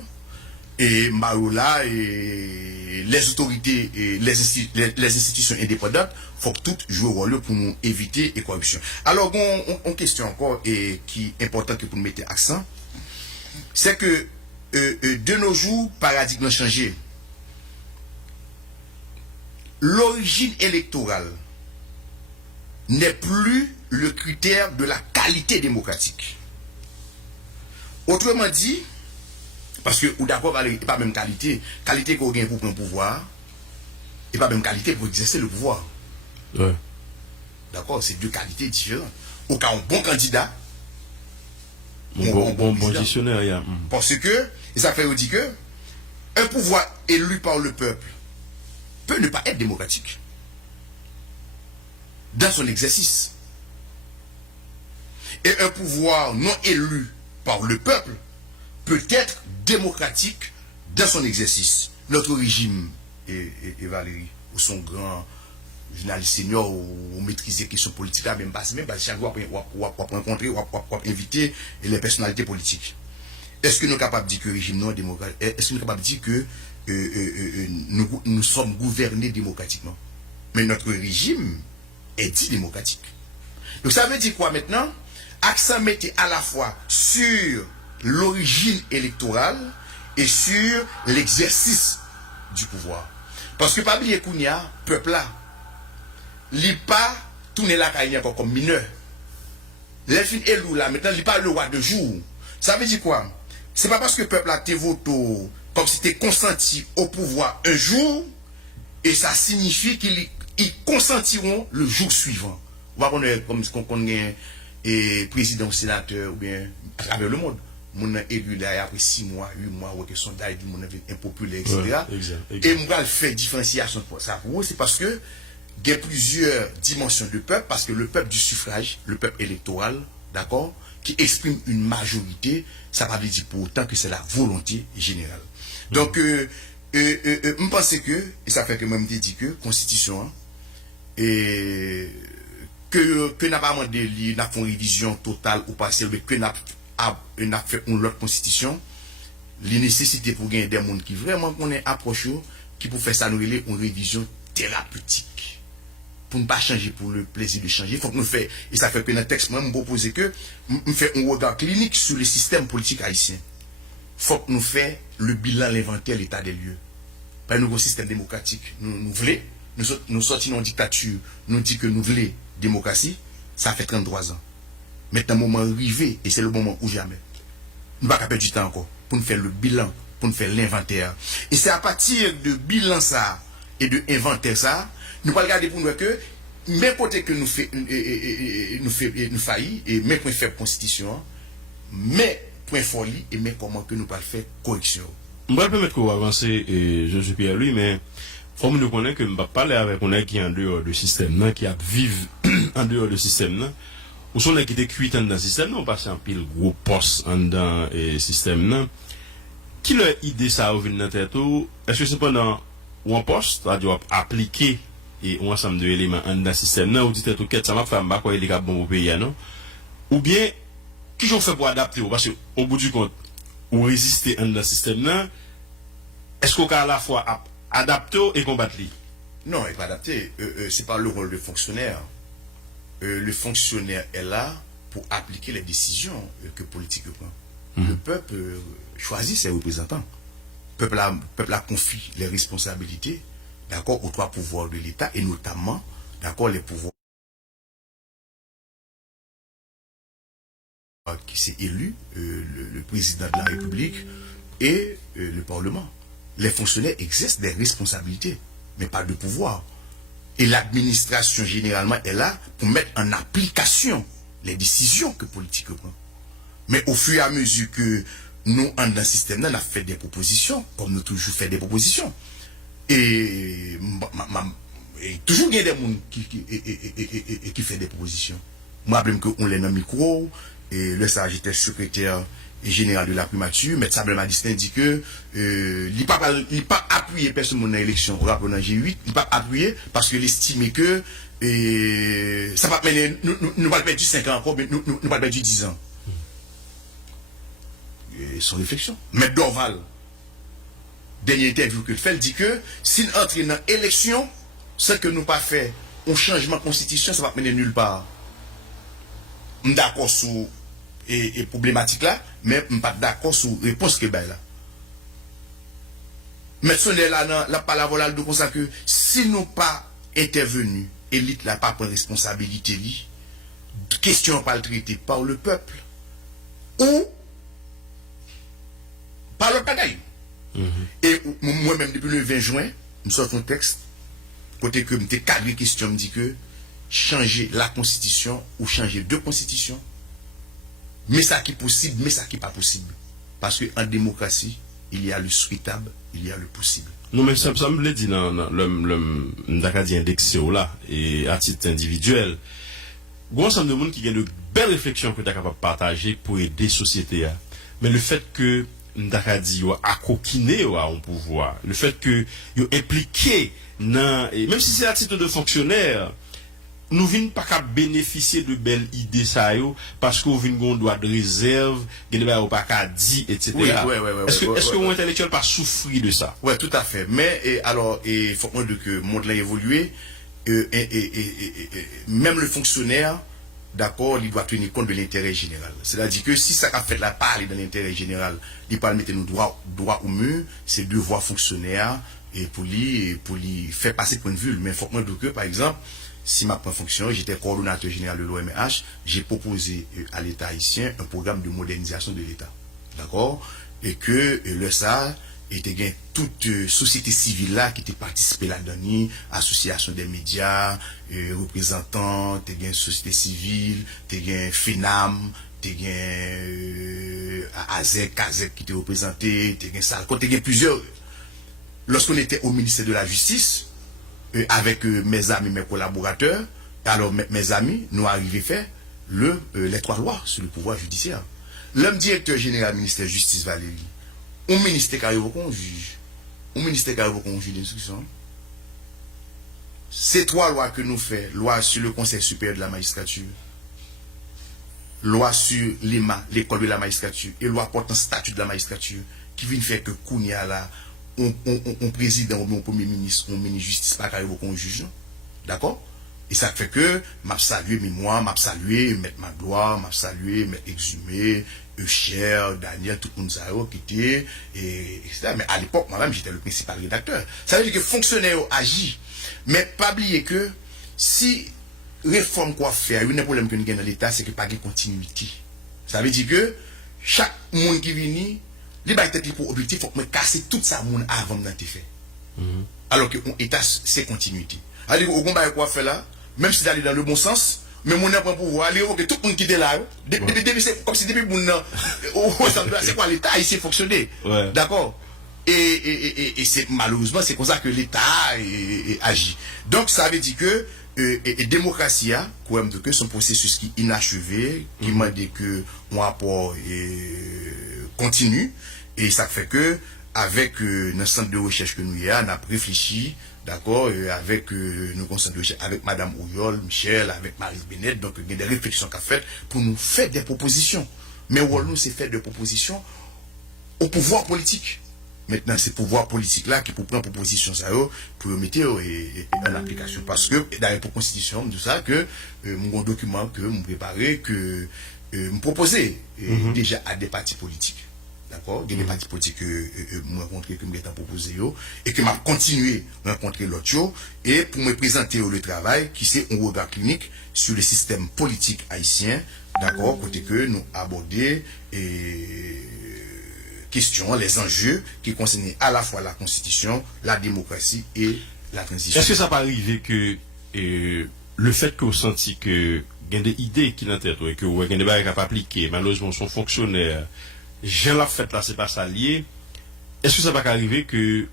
et Marola et les autorités et les institutions indépendantes, faut que toutes jouent un rôle pour nous éviter la corruption. Alors, une question encore et qui est importante pour nous mettre accent, c'est que de nos jours, le paradigme a changé. L'origine électorale n'est plus le critère de la qualité démocratique. Autrement dit, parce que ou d'accord, il n'y a pas même qualité qu'on gagne pour prendre le pouvoir, et pas même qualité pour exercer le pouvoir. Ouais. D'accord, c'est deux qualités différentes. Au cas où un bon candidat, bon dictionnaire, yeah. Parce que, et ça fait dire que, un pouvoir élu par le peuple peut ne pas être démocratique dans son exercice. Et un pouvoir non élu par le peuple peut être démocratique dans son exercice. Notre régime, et Valérie, ou son grand journaliste senior, ou maîtriser les questions politiques, même pas chaque fois on va rencontrer, on va inviter les personnalités politiques. Est-ce que nous sommes capables de dire que le régime non démocratique, est-ce que nous sommes capables de dire que nous sommes gouvernés démocratiquement? Mais notre régime est dit démocratique. Donc ça veut dire quoi maintenant? Accent mettait à la fois sur l'origine électorale et sur l'exercice du pouvoir. Parce que pas oublier qu'on y a peuple là, il pas tourner la caille encore comme mineur. Les filles élus là, maintenant il pas le roi de jour. Ça veut dire quoi? C'est pas parce que le peuple a été voté comme si c'était consenti au pouvoir un jour, et ça signifie qu'ils consentiront le jour suivant. On va connaître comme ce qu'on connaît et président ou sénateur ou bien à travers le monde. Mon élu là après 6 mois, 8 mois, ou que sondage dit mon impopulaire, etc. Ouais, exact. Et moi, le fait différenciation pour ça pour vous, c'est parce que il y a plusieurs dimensions de peuple, parce que le peuple du suffrage, le peuple électoral, d'accord, qui exprime une majorité, ça ne veut pas dire pour autant que c'est la volonté générale. Donc, je pense que, et ça fait que moi je dit que, Constitution, hein, et que n'a pas demandé, n'a fait une révision totale ou partielle, mais que n'a fait une autre Constitution, les nécessités pour gagner des gens qui vraiment connaissent approche, qui pour faire ça, nous une révision thérapeutique. Pour ne pas changer pour le plaisir de changer, il faut que nous fassions, et ça fait que dans le texte, moi, je propose que nous fassions un regard clinique sur le système politique haïtien. Il faut que nous fassions le bilan, l'inventaire, l'état des lieux. Par un nouveau système démocratique, nous voulons, nous sortons en dictature, nous disons que nous voulons démocratie, ça fait 33 ans. Maintenant, le moment arrivé, et c'est le moment où jamais. Nous ne pouvons pas perdre du temps encore pour nous faire le bilan, pour nous faire l'inventaire. Et c'est à partir de bilan ça et de inventaire ça, nous allons regarder pour nous que même côté que nous faillit et même point faible constitution, mais point folie et mais comment que nous pas faire correction. Je vais permettre qu'on avance et je suis Pierre lui, mais faut nous connaître que je ne vais pas parler avec on qui est en dehors du système, qui a vivre en dehors du système. Ou sont les qui étaient cuits dans le système, on passe en pile gros poste dans le système. Qui leur idée ça au dans tête? Est-ce que c'est pendant un poste, c'est-à-dire appliquer et un ensemble d'éléments dans le système, ou dit que ça va faire un quoi il est bon au pays, non? Ou bien, qui j'en fait pour adapter? Parce qu'au bout du compte, ou résister dans le système, est-ce qu'on peut à la fois adapter et combattre? Non, il n'est pas adapté. C'est pas le rôle du fonctionnaire. Le fonctionnaire est là pour appliquer les décisions que le politique prend. Le peuple choisit ses représentants. Le peuple a confié les responsabilités, d'accord, aux 3 pouvoirs de l'État et notamment, d'accord, les pouvoirs qui s'est élu, le président de la République et le Parlement. Les fonctionnaires exercent des responsabilités, mais pas de pouvoir. Et l'administration, généralement, est là pour mettre en application les décisions que le politique prend. Mais au fur et à mesure que nous, dans le système, on a fait des propositions, comme nous toujours fait des propositions. Et toujours il y a des gens qui font des propositions. Moi, je qu'on l'a dans le micro, et le sage était secrétaire général de la primature, mais Sablé Madistin dit que il n'a pas appuyé personne dans l'élection au rapport dans G8, il n'a pas appuyé parce qu'il estimait que ça va mener, nous va perdre 5 ans encore, mais nous va perdre 10 ans. Et son réflexion. Mais Dorval, dernière interview que fait, dit que si nous entrons dans l'élection, sans que nous pas fait un changement de constitution, ça va mener nulle part. D'accord sur et problématique là, mais je ne suis pas d'accord sur la réponse que là. Mais ce n'est là, la parole de comme ça que si nous pas intervenus, l'élite n'a pas pris responsabilité, question pas le traiter par le peuple ou par le bagaille. Et moi-même, depuis le 20 juin, je sors un texte, côté que je me cadré question, me dit que changer la constitution ou changer deux constitutions, mais ça qui est possible, mais ça qui n'est pas possible. Parce qu'en démocratie, il y a le souhaitable, il y a le possible. Non, mais ça me l'a dit dans le indexé là, et à titre individuel. Il y a un ensemble de monde qui a de belles réflexions que tu es capable de partager pour aider la société. Mais le fait que Ndakadi a coquiné au pouvoir, le fait que vous impliqué, même si c'est à titre de fonctionnaire, nous ne venons pas qu'à bénéficier de belles idées ça parce qu'on vient un droit de réserve, on pas qu'à dire, etc. Oui, est-ce que mon intellectuel pas souffrir de ça? Oui, tout à fait. Mais alors, il faut que le monde l'a évolué. Même le fonctionnaire, d'accord, il doit tenir compte de l'intérêt général. C'est-à-dire que si ça a fait la parler de l'intérêt général, il peut mettre nos droits au mur, c'est devoir fonctionnaire et pour lui faire passer point de vue. Mais il faut que, par exemple, si ma fonction, j'étais coordonnateur général de l'OMH, j'ai proposé à l'État haïtien un programme de modernisation de l'État. D'accord? Et que le ça, et t'es gain toute société civile là qui t'est participé là-dedans, association des médias, représentants, t'es gain société civile, t'es gain FENAM, t'es gain AZEC, KAZEC qui t'est représenté, t'es gain ça, t'es gain plusieurs. Lorsqu'on était au ministère de la Justice, avec mes amis, mes collaborateurs, alors mes amis, nous arrivons à faire les 3 lois sur le pouvoir judiciaire. L'homme directeur général du ministère de la Justice, Valérie, un ministère qui arrive au juge, un ministère qui arrive au juge d'instruction. Ces 3 lois que nous faisons, loi sur le Conseil supérieur de la magistrature, loi sur l'EMA, l'école de la magistrature, et loi portant statut de la magistrature, qui viennent faire que Kounia là, on président ou un premier ministre, on ministre de justice, pas arrive au juge, d'accord? Et ça fait que m'a salué mémoire, m'a salué Maître Magloire, m'a salué Maître Exhumé, Eucher, Daniel, tout le monde qui était, etc. Mais à l'époque, moi-même, j'étais le principal rédacteur. Ça veut dire que fonctionnaire agit. Mais pas oublier que si réforme quoi faire, il y a un problème que nous avons dans l'État, c'est que pas de continuité. Ça veut dire que chaque monde qui vient, les bâtiments pour objectif, il faut que casser tout ça monde avant de faire. Alors que l'État, c'est continuité. Alors, au combat, quoi faire là? Même si d'aller dans le bon sens, mais mon n'a pas pouvoir aller que tout le monde qui est là, comme si depuis mon c'est quoi l'État ici fonctionner, d'accord, et c'est malheureusement c'est comme ça que l'État agit. Donc ça veut dire que démocratie quand même que son processus qui est inachevé, qui m'a dit que mon rapport continue, et ça fait que avec notre centre de recherche que nous y a, on a réfléchi. D'accord, avec nos conseils de recherche, avec Madame Ouyol, Michel, avec Marie Bennett, donc il y a des réflexions qu'a faites pour nous faire des propositions. Mais nous, c'est faire des propositions au pouvoir politique. Maintenant, c'est pouvoir politique là qui pour prendre proposition ça pour mettre en application. Parce que dans la constitution, tout ça que mon document que me préparé que me proposer déjà à des partis politiques. D'accord, il y a des partis politiques que moi rencontré que me proposé et que m'a continué à rencontrer l'autre et pour me présenter le travail qui c'est un regard clinique sur le système politique haïtien, d'accord, côté que nous aborder questions, les enjeux qui concernent à la fois la constitution, la démocratie et la transition. Est-ce que ça peut arriver que le fait que vous sentiez que il y a des idées qui l'intéressent et que vous avez des barrières à appliquer, malheureusement son fonctionnaire j'ai la fête là, c'est pas ça lié. Est-ce que ça va arriver que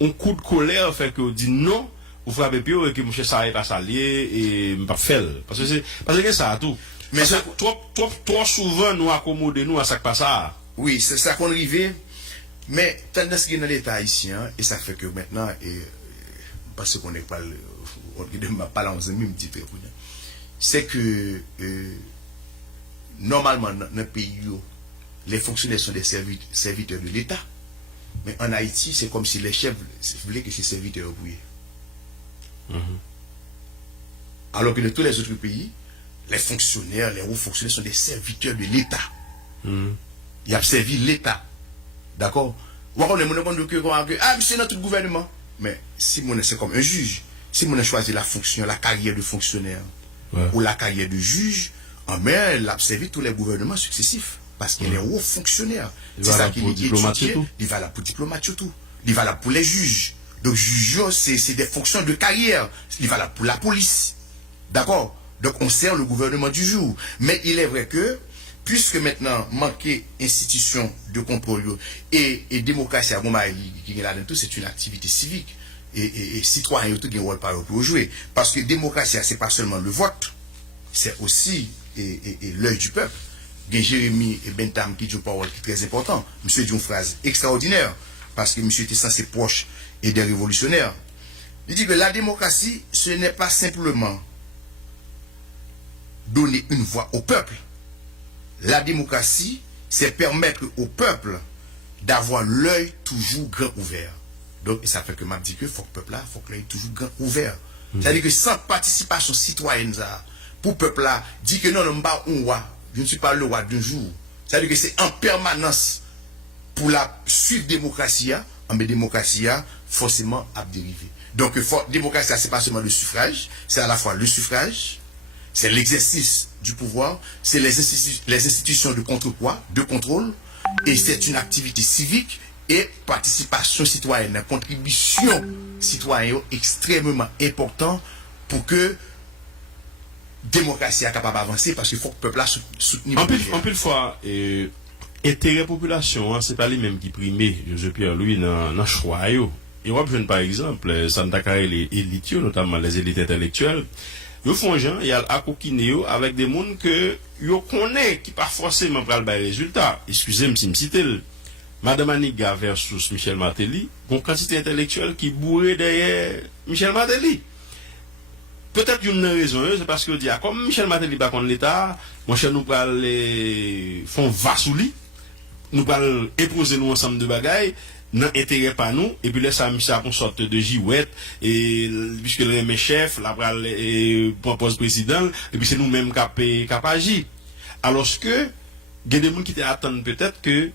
un coup de colère fait que vous dit non, vous frappez pire et que monsieur ça n'est pas ça lié et pas faire parce que ça tout. Mais ça trop souvent nous accommoder nous à ça pas ça. Oui, c'est ça qu'on arrive. Mais tendance qui est dans l'état haïtien et ça fait que maintenant parce qu'on n'est pas on ne pas là on se même dit c'est que normalement dans le pays les fonctionnaires sont des serviteurs de l'État. Mais en Haïti, c'est comme si les chefs voulaient que ces serviteurs brillent. Alors que dans tous les autres pays, les fonctionnaires, les hauts fonctionnaires sont des serviteurs de l'État. Ils ont servi l'État. D'accord? On est monsieur dans tout le gouvernement. Mais si c'est comme un juge, si on a choisi la fonction, la carrière de fonctionnaire ou la carrière de juge, il a servi tous les gouvernements successifs. Parce qu'il est haut fonctionnaire. C'est ça qui est étudié. Il va là pour diplomate surtout. Il va là pour les juges. Donc, juge, c'est des fonctions de carrière. Il va là pour la police. D'accord? Donc, on sert le gouvernement du jour. Mais il est vrai que, puisque maintenant, manquer institution de contrôle et démocratie à Gomaï, qui est là-dedans, c'est une activité civique. Et citoyen, tout, qui ont rôle pour jouer. Parce que démocratie, c'est pas seulement le vote, c'est aussi l'œil du peuple. Jérémy Bentham qui dit une parole qui est très importante. Monsieur dit une phrase extraordinaire parce que monsieur était censé proche et des révolutionnaires. Il dit que la démocratie, ce n'est pas simplement donner une voix au peuple. La démocratie, c'est permettre au peuple d'avoir l'œil toujours grand ouvert. Donc, ça fait que m'a dit que faut que le peuple là, faut que l'œil toujours grand ouvert. C'est-à-dire que sans participation citoyenne, pour le peuple là, dit que non, non, pas un roi. Je ne suis pas le roi d'un jour. C'est-à-dire que c'est en permanence pour la suite démocratie, mais démocratie forcément à dériver. Donc démocratie, c'est pas seulement le suffrage, c'est à la fois le suffrage, c'est l'exercice du pouvoir, c'est les institutions de contre-poids, de contrôle, et c'est une activité civique et participation citoyenne, contribution citoyenne extrêmement important pour que démocratie soit capable d'avancer parce qu'il faut que le peuple a soutenu. En plus fois, intérêt population, c'est pas les mêmes qui primaient Joseph Pierre-Louis dans le choix. Et on va par exemple, Santa Carré les élites, notamment les élites intellectuelles. Ils font gens, il y a à coquiner avec des gens que ils connaissent qui pas forcément prennent le résultat. Excusez-moi si je cite Madame Aniga versus Michel Martelly, une quantité intellectuelle qui bourrée derrière Michel Martelly. Peut-être une raison, c'est parce que dit comme Michel Martelly pas contre l'État, mon cher nous parle font va sous lui, nous parle imposer nous ensemble de bagailles. Non intérêt pas nous et puis là ça a une sorte de girouette et puisque le mes chef la pral propose président et puis c'est nous mêmes qui agir alors que il y a des gens qui attendent peut-être que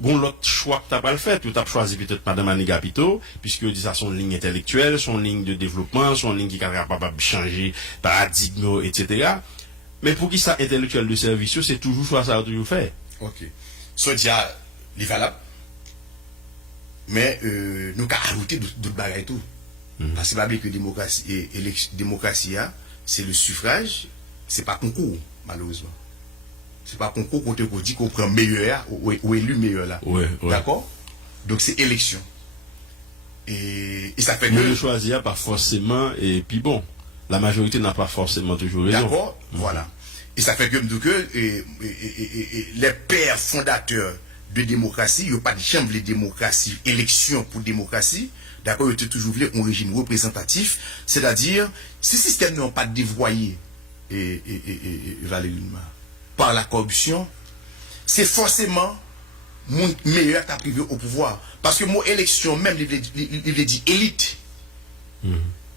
bon l'autre choix que tu as pas le fait tu as choisi peut-être madame Annie Gapito puisque dit ça son ligne intellectuelle son ligne de développement son ligne qui est capable de changer paradigme etc. Mais pour qui ça intellectuel de service c'est toujours choix ça toujours fait. OK. So dia li valable. Mais nous avons ajouté d'autres bagages et tout. Parce que c'est pas bien que démocratie, c'est le suffrage, c'est pas concours, malheureusement. C'est pas concours qu'on te dit qu'on prend meilleur ou élu meilleur là. Ouais. D'accord? Donc c'est élection. Et ça fait que. Mais le choisir pas forcément, et puis bon, la majorité n'a pas forcément toujours raison. D'accord? Voilà. Et ça fait que les pères fondateurs de démocratie, il n'y a pas de chambre de démocratie, élection pour démocratie, d'accord, il y a toujours voulu un régime représentatif, c'est-à-dire, si le système n'est pas dévoyé par la corruption, c'est forcément mon meilleur qui a privé au pouvoir. Parce que mon élection, même, il dit élite.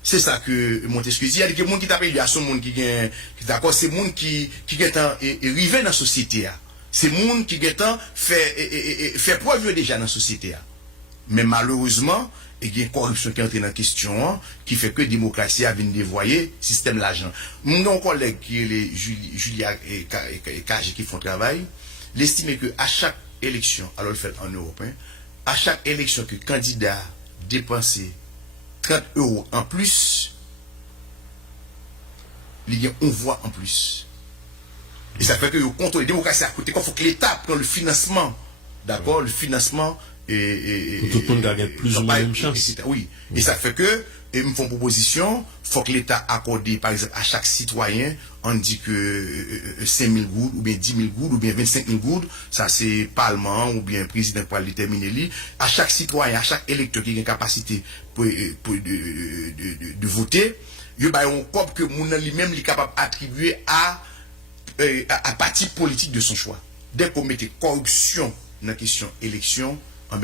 C'est ça que Montesquieu dit. Il y a des gens qui t'appellent, il y a ce monde qui est d'accord, c'est le monde qui est arrivé dans la société. C'est le monde qui fait preuve déjà dans la société. Mais malheureusement, il y a une corruption qui est entrée dans la question, qui fait que la démocratie a venu dévoyer le système de l'argent. Mon collègue qui est Julia et Kage qui font le travail, l'estime qu'à chaque élection, alors le fait en Europe, à chaque élection que le candidat dépensait 30 € en plus, il y a une voix en plus. Et ça fait que le contrôle de la démocratie à côté, il faut que l'État prenne le financement, d'accord, le financement et tout le monde gagne plus ou moins une chance. Oui. Et ça fait que, ils me font proposition, il faut que l'État accorde, par exemple, à chaque citoyen, on dit que 5 000 gouttes, ou bien 10 000 gouttes, ou bien 25 000 gouttes, ça c'est Parlement, ou bien président pour le déterminer. À chaque citoyen, à chaque électeur qui a une capacité de voter, il y a un corps que mon lui-même est capable d'attribuer à parti politique de son choix. Dès qu'on mettait corruption dans la question élection,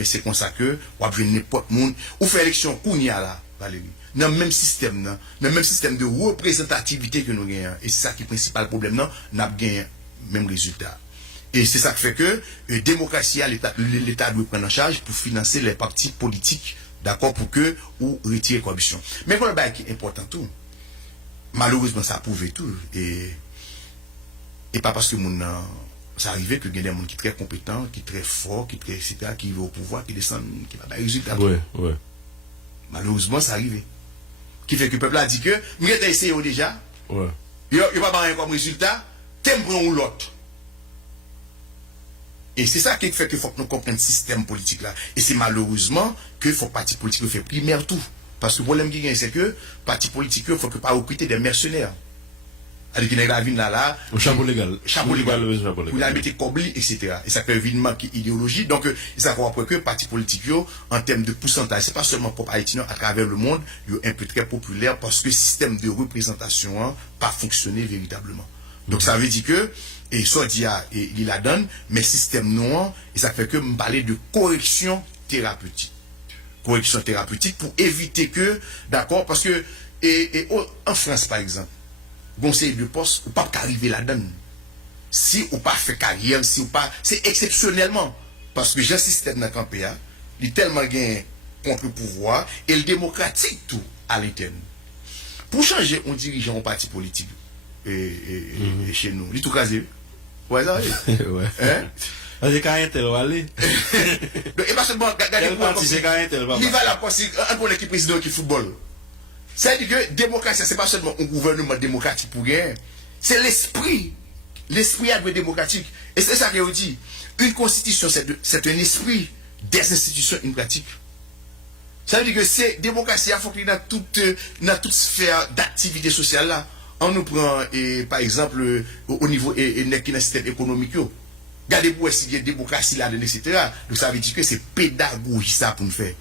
c'est comme ça que on va n'importe monde ou fait élection qu'on y a là, Valérie. Dans le même système, de représentativité que nous gagnons. Et c'est ça qui est le principal problème, non, nous avons gagné même résultat. Et c'est ça qui fait que démocratie, l'État doit prendre en charge pour financer les partis politiques, d'accord, pour que ou retirer la corruption. Mais voilà, qui est important tout. Malheureusement, ça a prouvé tout. Et pas parce que ça arrive que il y a des gens qui sont très compétents, qui sont très forts, qui sont très etc., qui vont au pouvoir, qui descendent, qui n'ont pas de résultat. Ouais. Malheureusement, ça arrive. Qui fait que le peuple a dit que, nous avons essayé déjà, ouais. Il n'y a pas rien comme résultat, t'aimes ou l'autre. Et c'est ça qui fait qu'il faut que nous comprenions le système politique là. Et c'est malheureusement que il faut que le parti politique fait primaire tout. Parce que le problème qui est, c'est que le parti politique, il ne faut que pas recruter des mercenaires. Alors qu'il y a une là, au chapeau légal. Pour la mettre cobli, etc. Et ça fait évidemment qu'il y a idéologie. Donc, ça croit que le parti politique, en termes de pourcentage, c'est pas seulement pour Haïti, à travers le monde, il est un peu très populaire parce que le système de représentation n'a pas fonctionné véritablement. Donc, ça veut dire que, et soit il la donne, mais le système non, et ça fait que me parler de correction thérapeutique. Correction thérapeutique pour éviter que, d'accord, parce que, en France, par exemple, conseil de poste, ou pas qu'arriver là-dedans. Si ou pas fait carrière, si ou pas, c'est exceptionnellement. Parce que j'ai un système dans le camp, il est tellement gain contre-pouvoir, et le démocratique tout à l'interne. Pour changer, on dirige un parti politique chez nous. Il est tout casé. Ouais, ça ouais. hein? C'est quand un tel va aller. Et pas seulement, regardez Quel parti c'est quand un tel va il va la passer pour l'équipe président qui football. C'est-à-dire que démocratie, c'est pas seulement un gouvernement démocratique pour gagner, c'est l'esprit. L'esprit est démocratique. Et c'est ça que je dis. Une constitution, c'est un esprit des institutions, une pratique. Ça veut dire que c'est démocratie, il faut qu'il y ait dans toute sphère d'activité sociale là. On nous prend, par exemple, au niveau du système économique. Regardez-vous s'il y a démocratie là-dedans, etc. Donc ça veut dire que c'est pédagogie ça pour nous faire.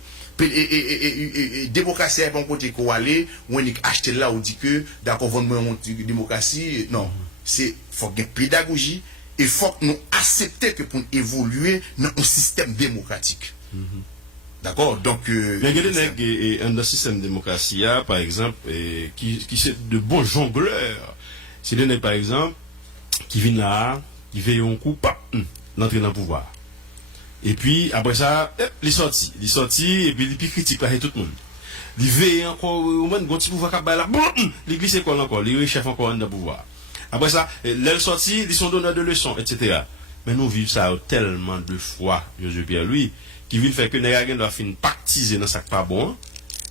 Démocratie est pas un côté qu'on va aller, on est acheté là, on dit que d'accord, on va démocratie. Non, c'est faut qu'il y ait pédagogie et faut que nous accepter que pour évoluer dans un système démocratique. D'accord, donc. Mais il y a un système de démocratie, par exemple, qui c'est de bons jongleurs. C'est des par exemple, qui viennent là, qui veillent un coup, l'entrée dans le pouvoir. Et puis, après ça, il sortit, et puis il critique là, et tout le monde. Il veille encore, au moins, quand il pouvoir capable là, il glisse quoi encore, il chef encore dans le pouvoir. Après ça, l'aile sortie, ils sont donneurs de leçons, etc. Mais nous vivons ça tellement de fois, José Pierre-Louis, qui vient faire que les gens doivent finir pactiser dans ça pas bon.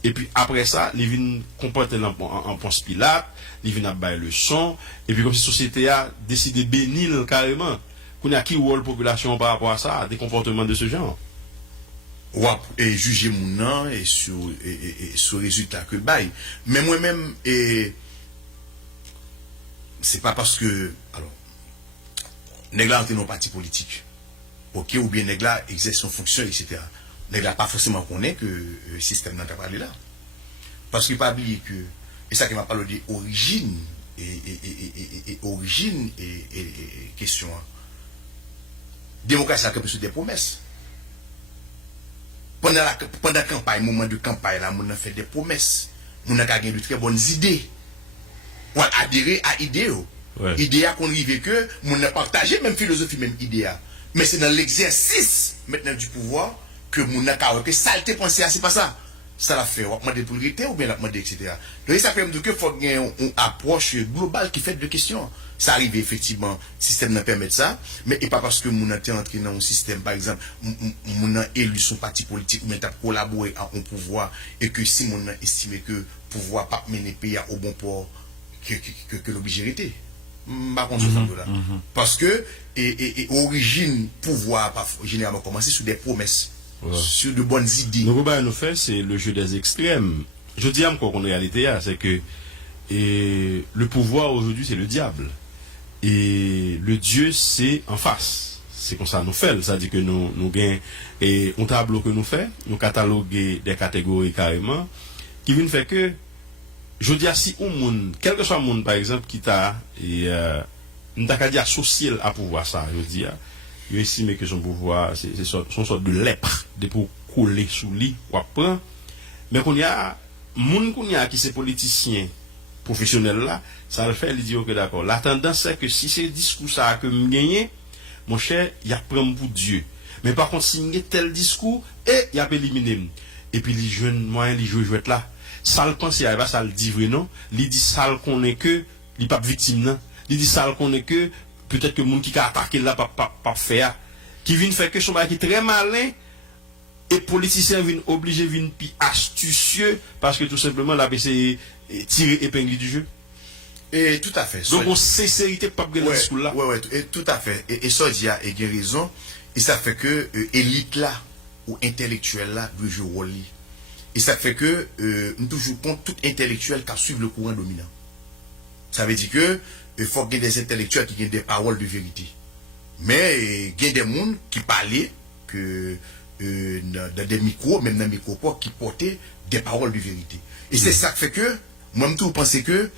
Et puis après ça, ils viennent comporter en Ponce Pilate, ils viennent à bailler le son, et puis comme si la société a décidé de bénir carrément, qu'on a qui rôle population par rapport à ça, des comportements de ce genre. Ouais, et juger mon nom et sur le résultat que le bail. Mais moi-même, c'est pas parce que. Alors, Nègla entre nos partis politiques. Ok, ou bien Nègla exerce son fonction, etc. Nègla pas forcément connaît que le système n'a pas parlé là. Parce qu'il n'a pas oublié que. Et ça qui m'a parlé d'origine origine et question. Démocratie a quelque chose des promesses. Pendant la campagne, moment de campagne, là, on a fait des promesses. On a gagné de très bonnes idées. On a adhéré à idées. Ouais. Idées qu'on arrive que, on a partagé même philosophie, même idée. Mais c'est dans l'exercice maintenant du pouvoir que on a carrément que saleté pensé à c'est pas ça. Ça l'a fait, on a demandé pour le ou bien on a demandé, etc. Donc ça fait que faut qu'il y ait une approche globale qui fait de questions. Ça arrive effectivement, le système n'a permet ça, mais et pas parce que mon a entré dans un système, par exemple, mon a élu son parti politique, mais a collaboré à un pouvoir, et que si mon a estimé que le pouvoir pas mener le pays au bon port, que l'obligérité. Par contre, là. Parce que, origine, pouvoir, généralement commencer sur des promesses. Ouais. Sur de bonnes idées. Donc, nous fait, c'est le jeu des extrêmes. Je dis encore en réalité, c'est que le pouvoir aujourd'hui, c'est le diable. Et le Dieu, c'est en face. C'est comme ça nous fait. C'est-à-dire que nous gagnons un tableau que nous fait, nous cataloguer des catégories carrément, qui viennent faire que, je dis à si un monde, quel que soit le monde, par exemple, qui t'a, nous t'a dit associé à pouvoir ça, je dis, il estime que son pouvoir, c'est son sorte de lèpre, de pour coller sous lui, ou après. Mais qu'on y a, monde qu'on y a qui c'est politicien, professionnel là, ça le fait, il dit, ok, d'accord. La tendance, c'est que si c'est discours ça que me gagne, mon cher, il y a pris pour Dieu. Mais par contre, si il y a tel discours, il y a éliminé. Et puis, les jeunes moyens, les jouets là. Ça le pense, il y a pas ça le dit vrai, non? Il dit ça le connaît que, il pas victime, non? Il dit ça le connaît que, peut-être que le monde qui a attaqué là, pas faire. Qui vient faire que son mari qui est très malin, et politiciens viennent obligés, viennent plus astucieux, parce que tout simplement, là, c'est tirer épingle du jeu. Et tout à fait. Donc, on sincérité pas bien dans ce discours là. Ouais, et tout à fait. Et ça, il y a raison. Et ça fait que élite là, ou intellectuel là, doit jouer rôle. Et ça fait que nous toujours compte tout intellectuel qui suit le courant dominant. Ça veut dire que il faut qu'il y ait des intellectuels qui aient des paroles de vérité. Mais il y a des gens qui parlaient que dans des micros, même dans des micros, qui portaient des paroles de vérité. Et c'est ça qui fait que, moi-même, tout pensez que,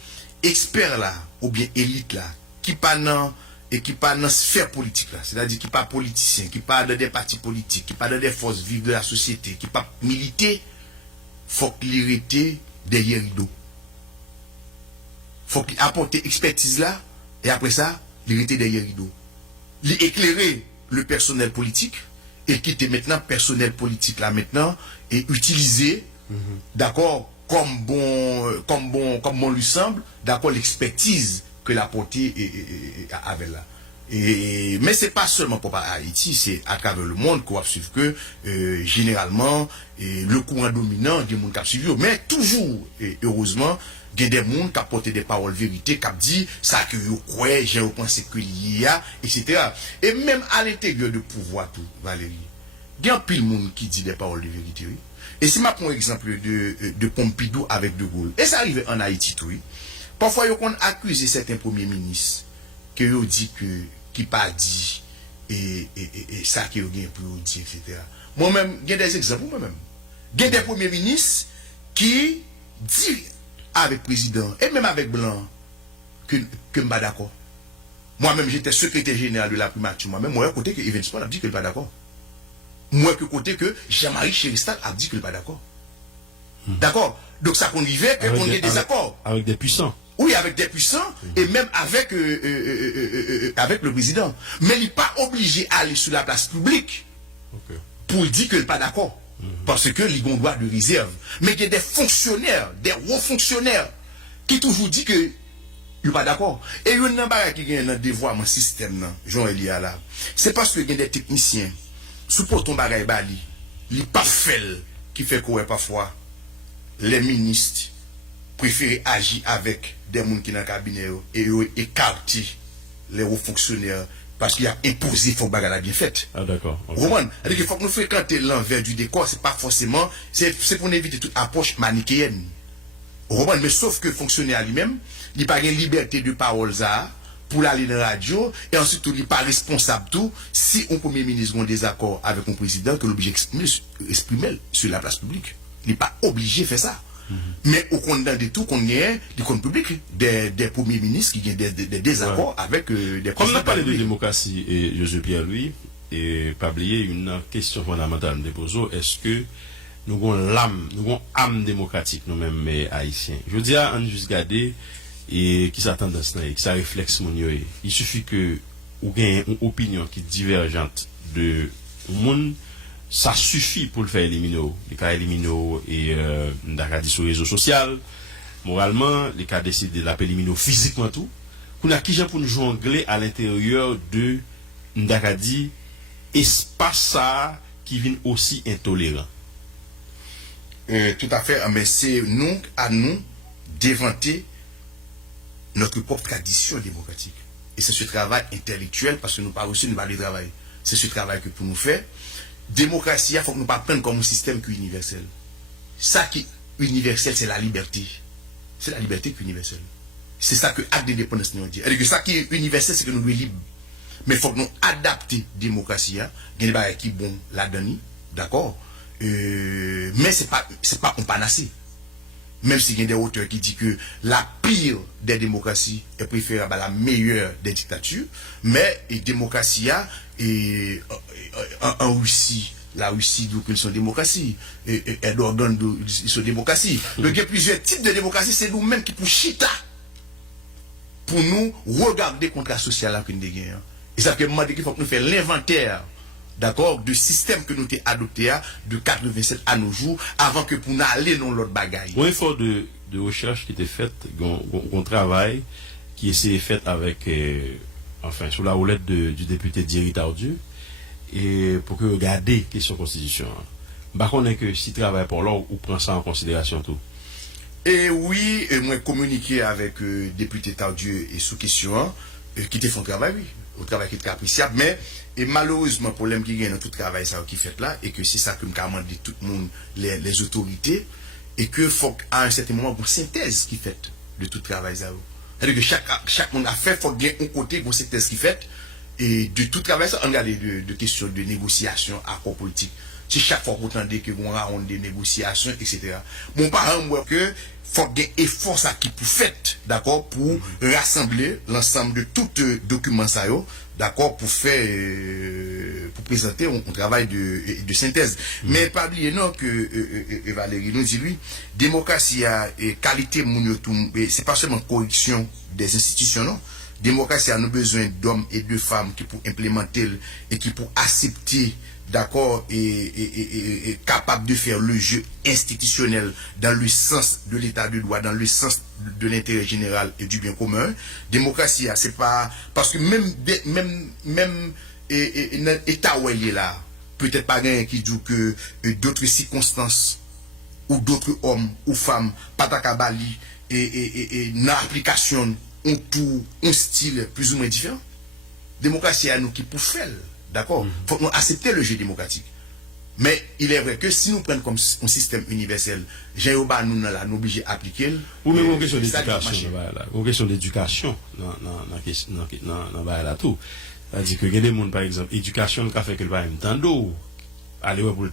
experts là, ou bien élite là, qui pas dans sphère politique là, c'est-à-dire qui pas politicien, qui pas dans des partis politiques, qui pas dans des forces vives de la société, qui pas militer, faut qu'il reste derrière rideau. Faut qu'il apporte expertise là, et après ça, il reste derrière rideau. Il éclairer le personnel politique, et quitter maintenant personnel politique là maintenant, et utiliser, d'accord, comme bon lui semble, d'accord, l'expertise que la portée avait là. Mais c'est pas seulement pour Haïti, c'est à travers le monde qu'on va suivre que généralement le courant dominant des monde qui a suivi, mais toujours heureusement il y a des gens qui portent des paroles vérité, qui dit ça que vous croyez, j'ai pensé que il y a, etc. Et même à l'intérieur du pouvoir tout, Valérie, il y a un pile de monde qui dit des paroles de vérité. Oui. Et si je prends l'exemple de Pompidou avec De Gaulle, et ça arrive en Haïti tout, oui. Parfois on accuse certains premiers ministres que ils dit que qui pas dit et ça qui ont bien pour dire, etc. Moi-même, il y a des exemples moi-même. Il y a des premiers ministres qui disent avec le président et même avec Blanc que je ne suis pas d'accord. Moi-même, j'étais secrétaire général de la primature. Moi-même, moi, côté que Evans Paul a dit que je ne suis pas d'accord. Moi, que côté que Jean-Marie Chéristal a dit que je ne suis pas d'accord. D'accord? Donc, ça conduisait qu'on ait des accords. Avec des puissants. Oui, avec des puissants et même avec avec le président. Mais il n'est pas obligé d'aller sur la place publique pour dire qu'il n'est pas d'accord. Parce que il a un droit de réserve. Mais il y a des fonctionnaires, des hauts fonctionnaires, qui toujours disent que il n'est pas d'accord. Et il y a un qui a un dévoiement système, Jean-Elia là. C'est parce que il y a des techniciens, sous ton bagay bali, il n'est pas fait qui fait quoi parfois les ministres préfèrent agir avec des gens qui sont dans le cabinet et écarter les hauts fonctionnaires parce qu'il a imposé faut bagarre la bien faite. Ah d'accord. Okay. C'est-à-dire qu'il faut que nous fréquenter l'envers du décor, c'est pas forcément, c'est pour éviter toute approche manichéenne. Mais sauf que le fonctionnaire lui-même, il n'a pas une liberté de parole ça pour aller dans la radio et ensuite il n'est pas responsable tout si un premier ministre a un désaccord avec un président que l'objet exprimer sur la place publique. Il n'est pas obligé de faire ça. Mais au compte de tout, qu'on ait des comptes publics, des premiers ministres qui ont des désaccords avec des Comme on a parlé de démocratie et Joseph Pierre-Louis, et pas oublier une question fondamentale de poser, est-ce que nous avons l'âme, nous avons âme démocratique nous-mêmes haïtiens? Je veux dire, on juste garder et qui s'attend dans ce qui ça réflexe mon yoé. Il suffit que vous ayez une opinion qui est divergente de monde. Ça suffit pour le faire éliminer. Les cas éliminer et d'accord sur les réseaux sociaux. Moralement, les cas décider de l'éliminer physiquement tout. Qu'on a qui j'ai pour nous jongler à l'intérieur de Ndakadi espace ça qui vient aussi intolérant. Tout à fait, mais c'est nous à nous d'inventer notre propre tradition démocratique. Et c'est ce travail intellectuel parce que nous pas reçu nous pas le travail. C'est ce travail que pour nous faire. Démocratie, il faut que nous ne pas prendre comme un système qui est universel. Ça qui est universel, c'est la liberté. C'est la liberté qui est universelle. C'est ça que l'acte d'indépendance nous dit. Et que ça qui est universel, c'est que nous sommes libres. Mais il faut que nous adapter la démocratie. Il y a des choses qui sont bonnes là-dedans. D'accord? Mais ce n'est pas un panacée. Même s'il y a des auteurs qui disent que la pire des démocraties est préférable à la meilleure des dictatures, mais la démocratie en Russie, la Russie donc ils sont démocratie, et Erdogan ils sont démocratie. Donc il y a plusieurs types de démocratie, c'est nous-mêmes qui pour chita, pour nous regarder contre la sociale que nous avons. Et ça fait qu'il faut que nous fassions l'inventaire. D'accord, de système que nous avons adopté de 87 à nos jours, avant que pour nous aller dans l'autre bagaille. Un effort de recherche qui était fait, un travail qui s'est fait avec, enfin, sous la houlette du député Thierry Tardieu, et pour que regarder question constitution. Par contre, que si travail pour l'or, ou prend ça en considération tout. Et oui, moi communiqué avec député Tardieu et sous question, qui te font travail, oui. Au travail qui est appréciable, mais et malheureusement, le problème qui y a dans tout le travail ça, qui fait là, et que c'est ça que nous demandons tout le monde, les autorités, et que faut à un certain moment, une synthèse qui fait de tout le travail ça. C'est-à-dire que chaque monde a fait, faut bien un côté, une synthèse qui fait, et de tout le travail ça, on a de questions de négociation, accord politique. Si chaque fois vous entendez que vous avez des négociations, etc. Mon parent, moi, que faut des efforts ça qui pour faire, d'accord, pour rassembler l'ensemble de tout document ça, d'accord, pour faire, pour présenter un travail de synthèse. Mais pas oublier non que Valérie nous dit lui, démocratie a qualité c'est pas seulement correction des institutions, non. Démocratie a nous besoin d'hommes et de femmes qui pour implémenter et qui pour accepter d'accord, et capable de faire le jeu institutionnel dans le sens de l'état de droit, dans le sens de l'intérêt général et du bien commun. Démocratie, c'est pas parce que même état où il est là, peut-être pas rien qui dit que d'autres circonstances ou d'autres hommes ou femmes patakabali et dans l'application ont tout un style plus ou moins différent. Démocratie à nous qui pour faire, d'accord. Faut nous accepter le jeu démocratique. Mais il est vrai que si nous prenons comme un système universel, j'ai au bas nous là, nous obligés d'appliquer. Ou même une question d'éducation, une question d'éducation dans tout. C'est-à-dire que il y a des gens, par exemple, éducation qui fait que le pas même temps d'eau, aller pour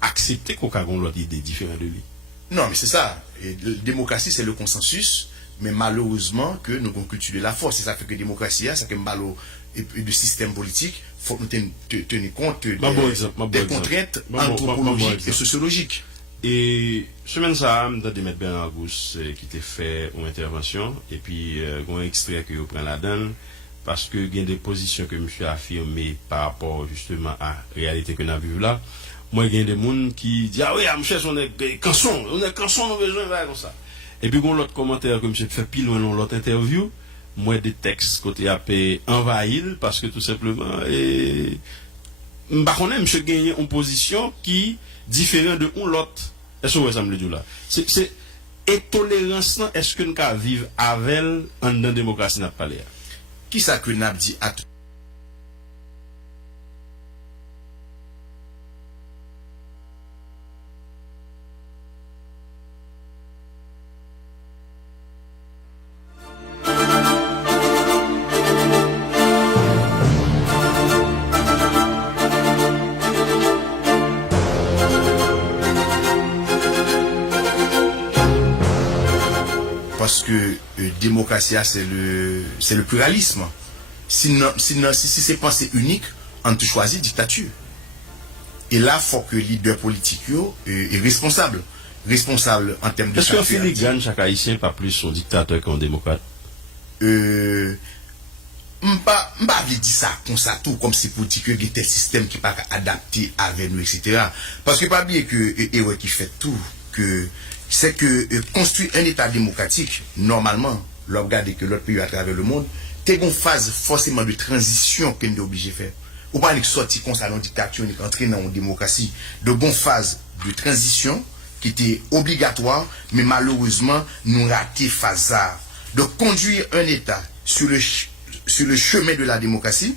accepter qu'on a l'autre idée différente de lui. Non, mais c'est ça. Et la démocratie, c'est le consensus, mais malheureusement que nous avons culture de la force. C'est ça fait que la démocratie, ça fait que le système politique, il faut nous tenir compte des contraintes anthropologiques et sociologiques. Et semaine ça, je vais mettre Bernard Gousse qui t'a fait une intervention, et puis un extrait que vous prenez là-dedans, parce que il y a des positions que monsieur a affirmées par rapport justement à la réalité que nous vivons là. Moi, il y a des gens qui disent, ah oui, monsieur, on est canson, nous avons besoin de comme ça. Et puis, il y a l'autre commentaire que monsieur fait pile dans l'autre interview, moi, des textes côté AP envahis, parce que tout simplement, et monsieur gagne une position qui différente de l'autre. Est-ce que vous ça me le dit là? C'est intolérance, est-ce que nous pouvons vivre avec elle en dans la démocratie n'a pas l'air? Qui ça que nous dit à tout? Parce que démocratie, c'est le pluralisme. Si c'est pensée unique, on te choisit dictature. Et là, il faut que le leader politique est responsable. Responsable en termes de... Est-ce qu'un filigrane, chaque haïtien, pas plus son dictateur qu'un démocrate? M'pas dire ça comme ça tout comme si pour dire que il y a tel système qui pas adapté avec nous, etc. Parce que pas bien que qui fait tout que c'est que construire un État démocratique, normalement, l'on regarde que l'autre pays à travers le monde, t'es une phase forcément de transition que nous sommes obligés de faire. Ou pas sortir comme ça dans la dictature, ni entrer dans une démocratie. De bonne phase de transition qui était obligatoire, mais malheureusement, nous raté phase ça. De conduire un État sur le chemin de la démocratie,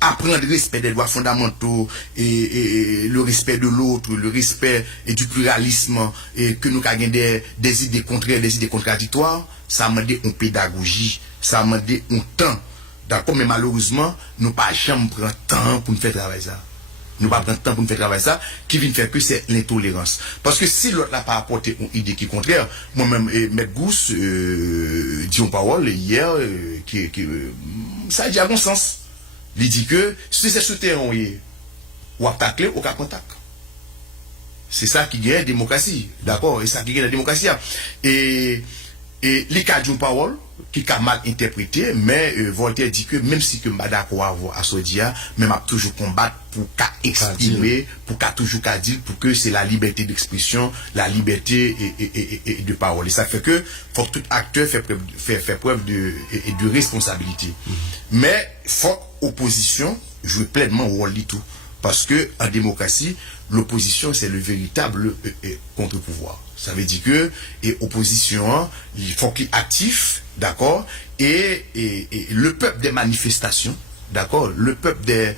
apprendre le respect des droits fondamentaux et le respect de l'autre, le respect du pluralisme et que nous avons des idées contraires, des idées contradictoires, ça m'a dit une pédagogie, ça m'a dit un temps. D'accord, mais malheureusement, nous pas jamais prendre temps pour nous faire travailler ça. Nous pas prendre temps pour nous faire travailler ça, qui vient faire que c'est l'intolérance. Parce que si l'autre n'a pas apporté une idée qui est contraire, moi-même, M. Gousse, dit une parole hier, ça a dit à bon sens. Il dit que si c'est ce terrain ou à tacler, ou à contact. C'est ça qui gagne la démocratie. D'accord? Et ça qui gagne la démocratie. Et les cas d'une parole, qui a mal interprété, mais Voltaire dit que même si que je suis d'accord à ce dia, mais m'a toujours combattre pour qu'à exprimer, pour qu'à toujours qu'à dire, pour que c'est la liberté d'expression, la liberté et de parole. Et ça fait que faut que tout acteur fait preuve de responsabilité. Mais faut opposition joue pleinement au rôle du tout. Parce que en démocratie, l'opposition c'est le véritable contre-pouvoir. Ça veut dire que opposition, il faut qu'il actif, d'accord, et le peuple des manifestations, d'accord, le peuple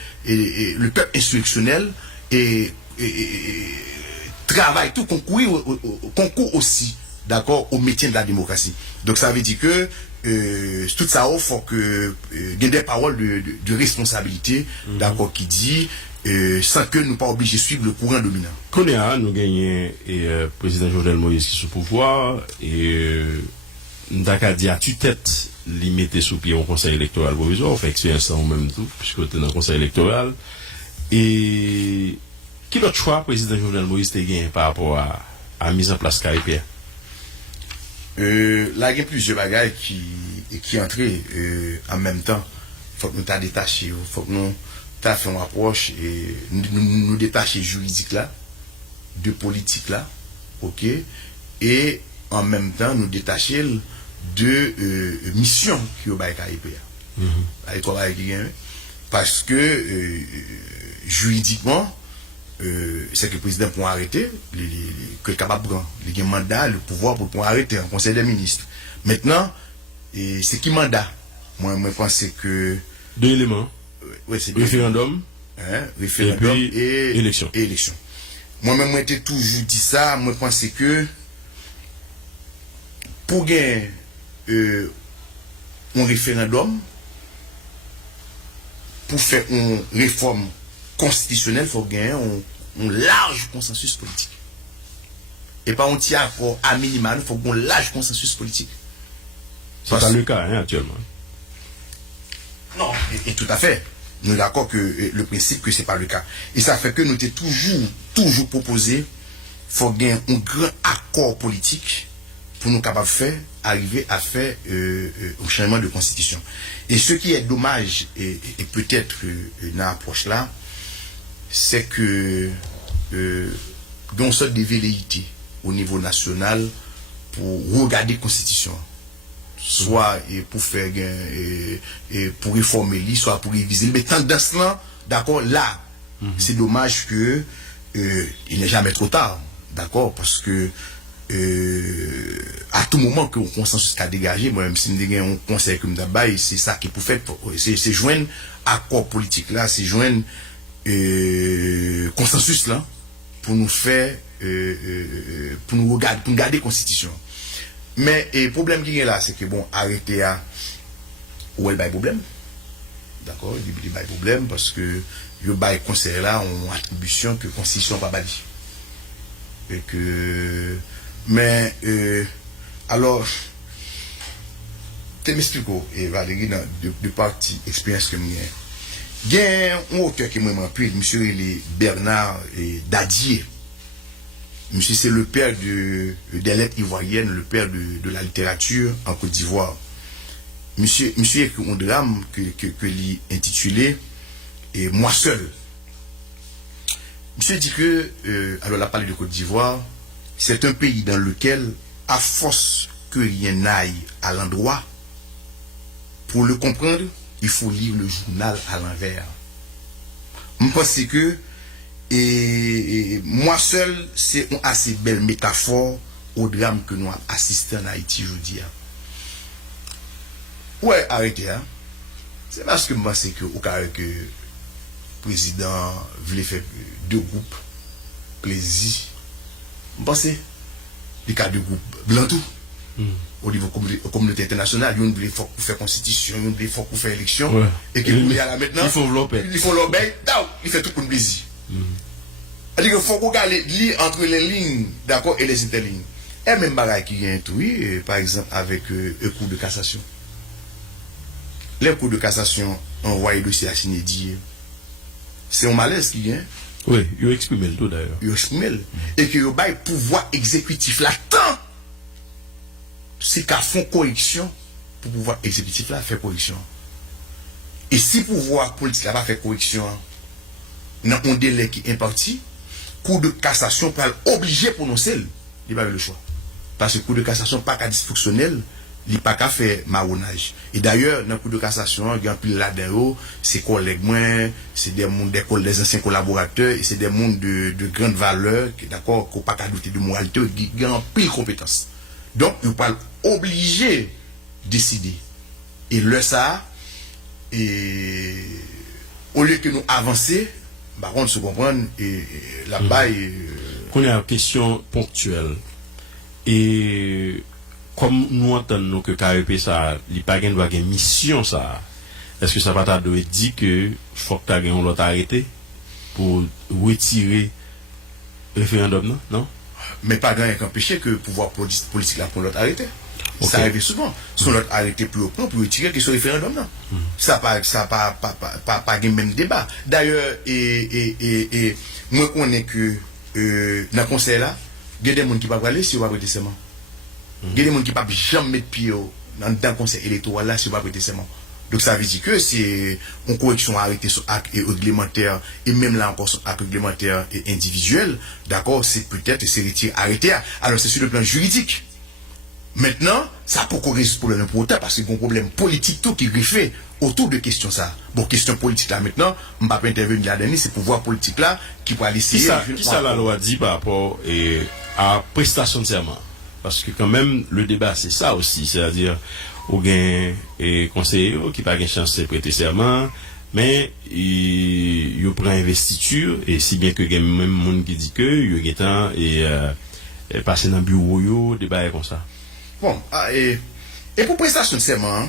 insurrectionnel et travaille tout concourt aussi, d'accord, au maintien de la démocratie. Donc ça veut dire que tout ça, il faut que il y ait des paroles de responsabilité, d'accord, qui dit sans que nous pas obligés de suivre le courant dominant. Konéa, nous gagnons le président Jovenel Moïse qui est sous pouvoir et nous avons dit à tue-tête limité sous pied au conseil électoral provisoire, on fait expérience en même temps, puisque vous êtes dans le conseil électoral. Et quel autre choix le président Jovenel Moïse a gagné par rapport à la mise en place Caripierre? Là, il y a plusieurs bagages qui entrent en même temps. Il faut que nous t'en détachions, il faut que nous t'as fait une approche et nous détacher juridique là, de politique là, ok, et en même temps nous détacher de mission qui au bail KIP. Parce que juridiquement, c'est que le président peut arrêter, que est capable de prendre le mandat, le pouvoir pour arrêter un conseil des ministres. Maintenant, c'est qui mandat? Moi, je pense que. Deux éléments. Ouais, c'est référendum. Référendum et élection. Moi-même, moi, j'ai toujours dit ça. Moi, je pense que pour gagner un référendum, pour faire une réforme constitutionnelle, il faut gagner un large consensus politique. Et pas un petit accord à minima, il faut un large consensus politique. C'est pas le cas actuellement. Non, et tout à fait. Nous sommes d'accord que le principe que ce n'est pas le cas. Et ça fait que nous avons toujours proposé, il faut gagner un grand accord politique pour nous capables de faire, arriver à faire un changement de constitution. Et ce qui est dommage, et peut-être dans l'approche là, c'est que dans une sorte de velléité au niveau national pour regarder la constitution. Soit pour faire pour réformer lui, soit pour réviser. Mais tendance là, d'accord, là, c'est dommage que il n'est jamais trop tard, d'accord, parce que à tout moment que le consensus a dégagé, moi même si nous avons un conseil comme d'abord, c'est ça qui peut faire, c'est joindre accord politique là, c'est joindre consensus là pour nous faire pour nous regarder, pour garder la constitution. Mais le problème qui est là, c'est que bon, arrêter à où est le problème. D'accord, il y a problème parce que le bail conseil là ont attribution que la constitution pas bali. Et que mais alors tu m'expliques et Valérie dans de partie expérience que j'ai. Il y a un auteur qui m'a appelé, monsieur Bernard Dadier. Monsieur, c'est le père des lettres ivoiriennes, le père de la littérature en Côte d'Ivoire. Monsieur écrit un drame que intitulé Moi seul. Monsieur dit que, alors la parlé de Côte d'Ivoire, c'est un pays dans lequel, à force que rien n'aille à l'endroit, pour le comprendre, il faut lire le journal à l'envers. Je pense que et moi seul, c'est une assez belle métaphore au drame que nous assistons en Haïti aujourd'hui. Ouais, arrêtez. Hein? C'est parce que moi, c'est que au cas que le président voulait faire deux groupes, plaisir. Je pense que les cas de groupes blancs tout. Au niveau communauté internationale, ils voulaient faire constitution, ils voulaient faire élection. Ouais. Et que là maintenant, il faut l'obéir. Il faut l'obéir, il fait tout pour le plaisir. C'est-à-dire qu'il faut regarder lire entre les lignes, d'accord, et les interlignes. Et même bagaille qui vient tout, par exemple, avec le cours de cassation. Les cours de cassation envoyé le dossier à Sinédi. C'est un malaise qui vient. Oui, il exprime le tout d'ailleurs. Il exprime le. Et que le pouvoir exécutif là, tant c'est qu'à font correction pour pouvoir exécutif là faire correction. Et si pouvoir politique là va faire correction dans un délai qui est imparti, cour de cassation peut obligé pour nous seuls, il va le choix. Parce que cour de cassation pas qu'à dysfonctionnel, il pas qu'à faire marronnage. Et d'ailleurs, dans le cour de cassation, il y a un pile là-dedans, c'est collègues moins, c'est des monde des anciens collaborateurs, et c'est des monde de grande valeur, d'accord, qu'on pas qu'à douter de moralité, qui ont pile compétence. Donc, il pas obligé de décider. Et le ça, et au lieu que nous avancer, par contre, se comprendre, et là-bas, qu'on a une question ponctuelle. Et comme nous entendons que KEP, ça, il n'y a pas de mission, ça. Est-ce que ça va t'adorer dire que faut que tu aies l'autre arrêté pour retirer le référendum, non? Mais pas grand empêcher que le pouvoir politique là pour l'autre arrêté. Okay. Ça arrive souvent. Son l'autre arrêté plus au point pour retirer que ce référendum là. Ça pas même débat. D'ailleurs, et moi connais que dans le conseil là, il y a des gens qui ne peuvent pas aller si on va prêter serment. Il y a des gens qui ne peuvent jamais mettre pied dans le conseil électoral là si on va prêter serment. Donc ça veut dire que c'est une correction arrêtée sur acte réglementaire, et même là encore sur acte réglementaire et individuel, d'accord, c'est peut-être c'est retiré arrêté. Alors c'est sur le plan juridique. Maintenant, ça peut causer ce problème pour autant, parce qu'il y a un problème politique tout qui est greffé autour de questions ça. Bon, question politique là maintenant, je ne vais pas intervenir là-dedans, c'est pouvoir politique là qui peut aller essayer. Qui ça la loi dit par rapport à prestation de serment? Parce que quand même, le débat c'est ça aussi, c'est-à-dire, au gain et conseiller qui n'a pas de chance de prêter serment, mais il prend investiture, et si bien que il y a même monde qui dit que il y a temps et passer dans le bureau, débat comme ça. Bon, et pour prestation de serment,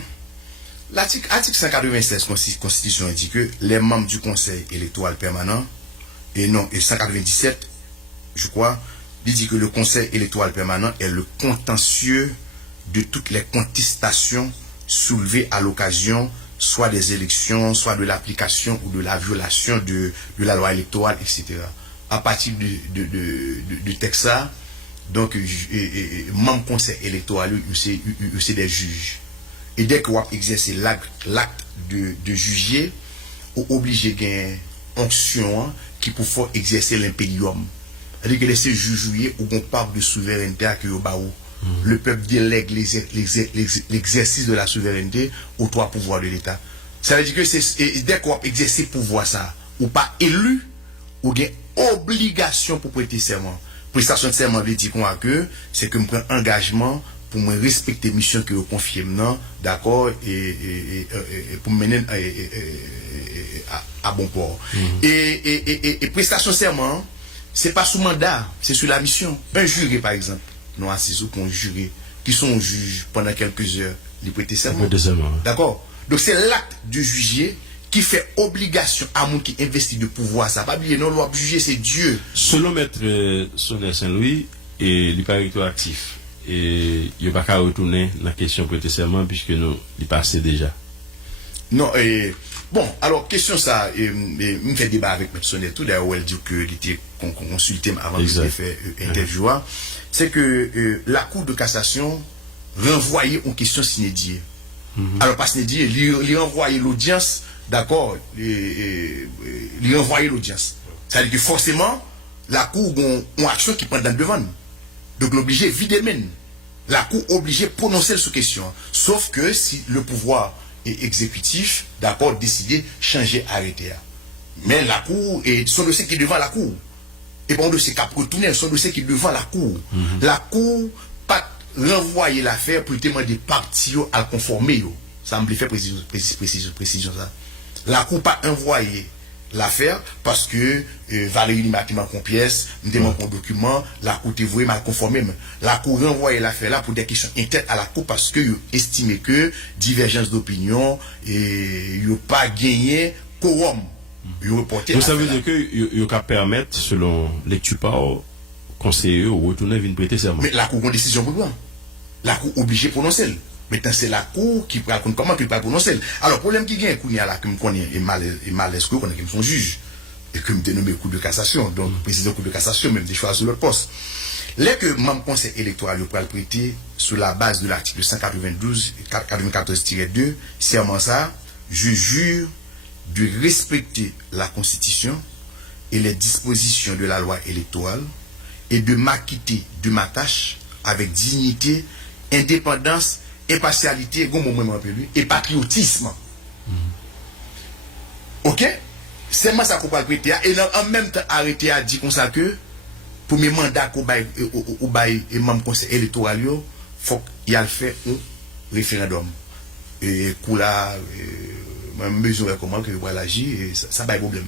l'article 196 Constitution dit que les membres du Conseil électoral permanent, et 197, je crois, il dit que le Conseil électoral permanent est le contentieux de toutes les contestations soulevées à l'occasion soit des élections, soit de l'application ou de la violation de la loi électorale, etc. À partir du texte ça, donc, membre conseil électoral, c'est des juges. Et dès qu'on va exercer l'acte de juger, on obligé d'une onction qui peut faire exercer l'impérium. C'est-à-dire que laisser juger ou qu'on parle de souveraineté à Kyobaou. Le peuple délègue l'exercice de la souveraineté aux trois pouvoirs de l'État. Ça veut dire que dès qu'on va exercer pouvoir ça, ou pas élu, ou bien obligation pour prêter serment. Prestation de serment veut dire que c'est que je prends engagement pour me respecter la mission que je confie maintenant, d'accord, et pour me mener à bon port. Et prestation de serment, c'est pas sous mandat, c'est sur la mission. Un juré, par exemple, nous assisons pour un juré, qui sont juges pendant quelques heures, les prêter serment. D'accord? Donc c'est l'acte de juger qui fait obligation à mon qui investit de pouvoir. Ça va oublier, non, loi juger, c'est Dieu. Selon Maître Sonner Saint-Louis, il n'est pas actif. Et il n'y a pas qu'à retourner dans la question prêter serment, puisque nous, il passé déjà. Non, bon, alors, question ça, me fait débat avec Maître Sonner, tout d'ailleurs, elle dit qu'il était consulté avant de faire interview. C'est que la Cour de cassation renvoyait une question sine die. Alors, pas sine die, il renvoyait l'audience. D'accord, il renvoyer l'audience. C'est-à-dire que forcément, la Cour a une action qui prend dans le devant. Donc l'obligé évidemment. La Cour obligée de prononcer sur question. Sauf que si le pouvoir est exécutif, d'accord, décider de changer arrêté. Mais la Cour, et son dossier qui est devant la Cour. Et bon, dossier qui a retourné, son dossier qui est devant la Cour. La Cour pas renvoyer l'affaire pour demander des parties à conformer. Ça me fait précision ça. La Cour pas envoyé l'affaire parce que Valérie Limati m'a une pièce, me demande un document, la Cour t'est voué mal conformé. La Cour renvoyé l'affaire là pour des questions internes à la Cour parce que estimé que divergence d'opinion et il pas gagné quorum. Donc ça veut dire que il peut permettre selon lecture par conseiller ou retourner venir prêter serment. Mais la Cour a une décision pour toi. La Cour obligée de prononcer. Maintenant, c'est la Cour qui prend comment il peut prononcer. Alors, le problème qui vient, que me connaît et malaise que je suis juge et que me dénomme Cour de cassation, donc président Cour de cassation, même des choix sur l'autre poste. Là que mon conseil électoral peut le prêter sur la base de l'article 194-2, serment ça, je jure de respecter la Constitution et les dispositions de la loi électorale et de m'acquitter de ma tâche avec dignité, indépendance, impartialité, et patriotisme. Ok? C'est moi ça qu'on va prêter. Et en même temps, arrêter à dire comme ça que pour mes mandats qu'on bail et même conseil électoral, il faut qu'il y ait fait un référendum. Et pour la mesure comment que vous agir, et ça va problème.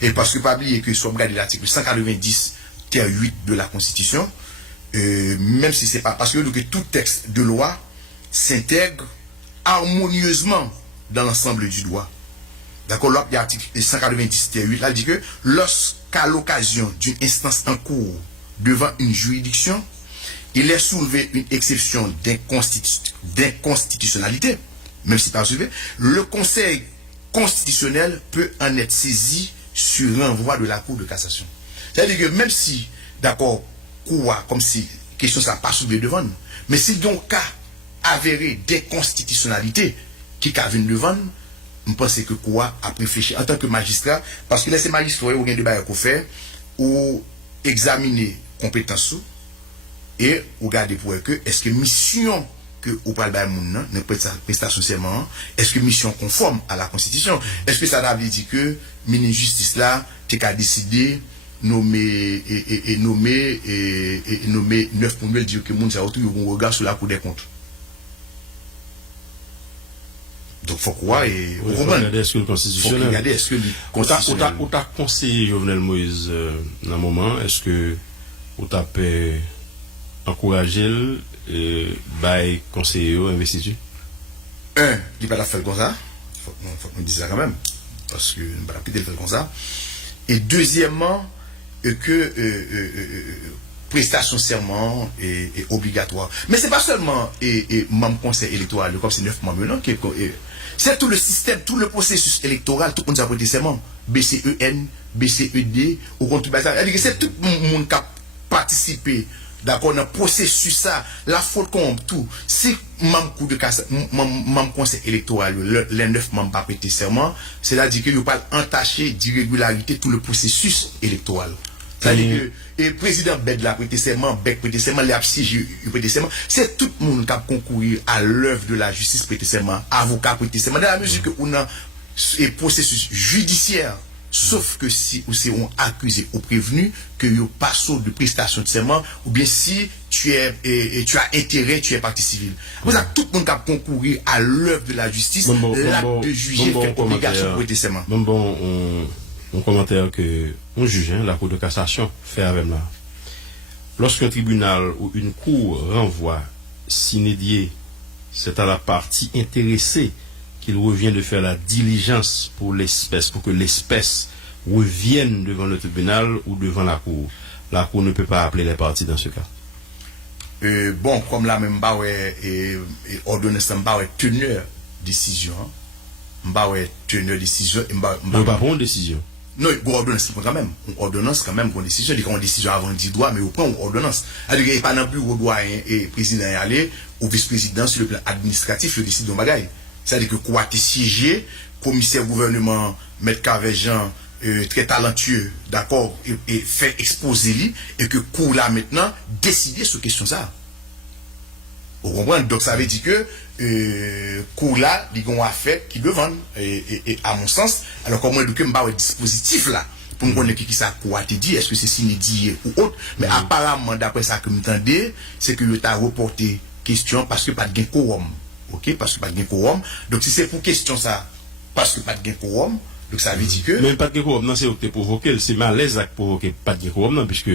Et parce que pas oublier que soit regardé l'article 190-8 de la Constitution, même si c'est pas parce que tout texte de loi s'intègre harmonieusement dans l'ensemble du droit. D'accord, l'article 190-8, là, dit que lorsqu'à l'occasion d'une instance en cours devant une juridiction, il est soulevé une exception d'inconstitutionnalité, même si pas soulevé, le Conseil constitutionnel peut en être saisi sur renvoi de la Cour de cassation. C'est-à-dire que même si, d'accord, comme si question ça pas soulevé devant nous, mais si donc cas avéré d'inconstitutionnalité, qui a vu devant, je pense que quoi a réfléchi en tant que magistrat, parce que là, c'est magistrat, ou bien des bails qu'on fait, ou examiner compétences et regarder pour eux que est-ce que mission que ou pas le monde ne prestation serment est-ce que mission conforme à la constitution, est-ce que ça veut dire que ministre justice là tu as décidé nommer 9 pour nous dire que monde ça autour un regard sur la Cour des comptes. Donc faut croire et faut regarder est-ce que le constitutionnel, faut regarder est-ce que le constitutionnel ou t'a conseillé Jovenel Moïse dans un moment, est-ce que ou t'a encourager by conseiller investiture? Il va la faire comme ça, faut me dire ça quand même, parce que il va la faire comme ça. Et deuxièmement, que prestation serment est obligatoire. Mais c'est pas seulement membre conseil électoral, comme c'est 9 membres, non, c'est tout le système, tout le processus électoral, tout le monde a prêté serment. BCEN, BCED, au contribuable. C'est tout le monde qui a participé. D'accord, dans le processus, ça, la faute comme tout, si membre coup de casse, membre conseil électoral, les 9 membres pas prêté serment, c'est-à-dire que vous pas entaché d'irrégularité tout le processus électoral. C'est-à-dire que le président Bed l'a prêté serment, Beck prêté serment, les absigés prêté serment, c'est tout le monde qui a concouru à l'œuvre de la justice prêté serment, avocat prêté serment, dans la mesure que on a un processus judiciaire. Sauf que si ou c'est on accusé ou prévenu que il pas saut de prestation de serment ou bien si tu as intérêt, tu es partie civile. Vous avez tout le monde qui a concouru à l'œuvre de la justice, l'acte de juger fait obligation pour prêter serment. Un commentaire que un juge, la Cour de cassation, fait avec là. Lorsqu'un tribunal ou une cour renvoie s'inédier, c'est à la partie intéressée qu'il revient de faire la diligence pour l'espèce, pour que l'espèce revienne devant le tribunal ou devant la cour. La cour ne peut pas appeler les parties dans ce cas. Bon, comme là même bah ordonnance bah teneur décision, bah teneur décision, pas prendre décision. Non, une ordonnance quand même, une ordonnance quand même, une décision, il y a une décision avant 10 droits, mais on prend une ordonnance. C'est-à-dire qu'il n'y a pas non plus au droit et président y aller, ou vice-président sur le plan administratif, il décide de bagaille. C'est-à-dire que quoi t'es siégé, commissaire gouvernement, maître Cavejean, très talentueux, d'accord, et fait exposer lui, et que cour là maintenant, décider sur question ça. Vous comprenez? Donc ça veut dire que cour là, ils ont affaire qui devant, et à mon sens, alors comment éduquer un dispositif là, pour me connaître qui ça quoi te dit, est-ce que c'est signé ou autre, mais apparemment, d'après ça que m'entendez, c'est que le t'a reporté question parce que pas de quorum. Ok, parce que pas de quorum. Donc si c'est pour question ça, parce que pas de quorum, donc ça veut dire que. Mais pas de quorum, non, c'est que tu provoqué, c'est malaise à provoquer pas de quorum, non, puisque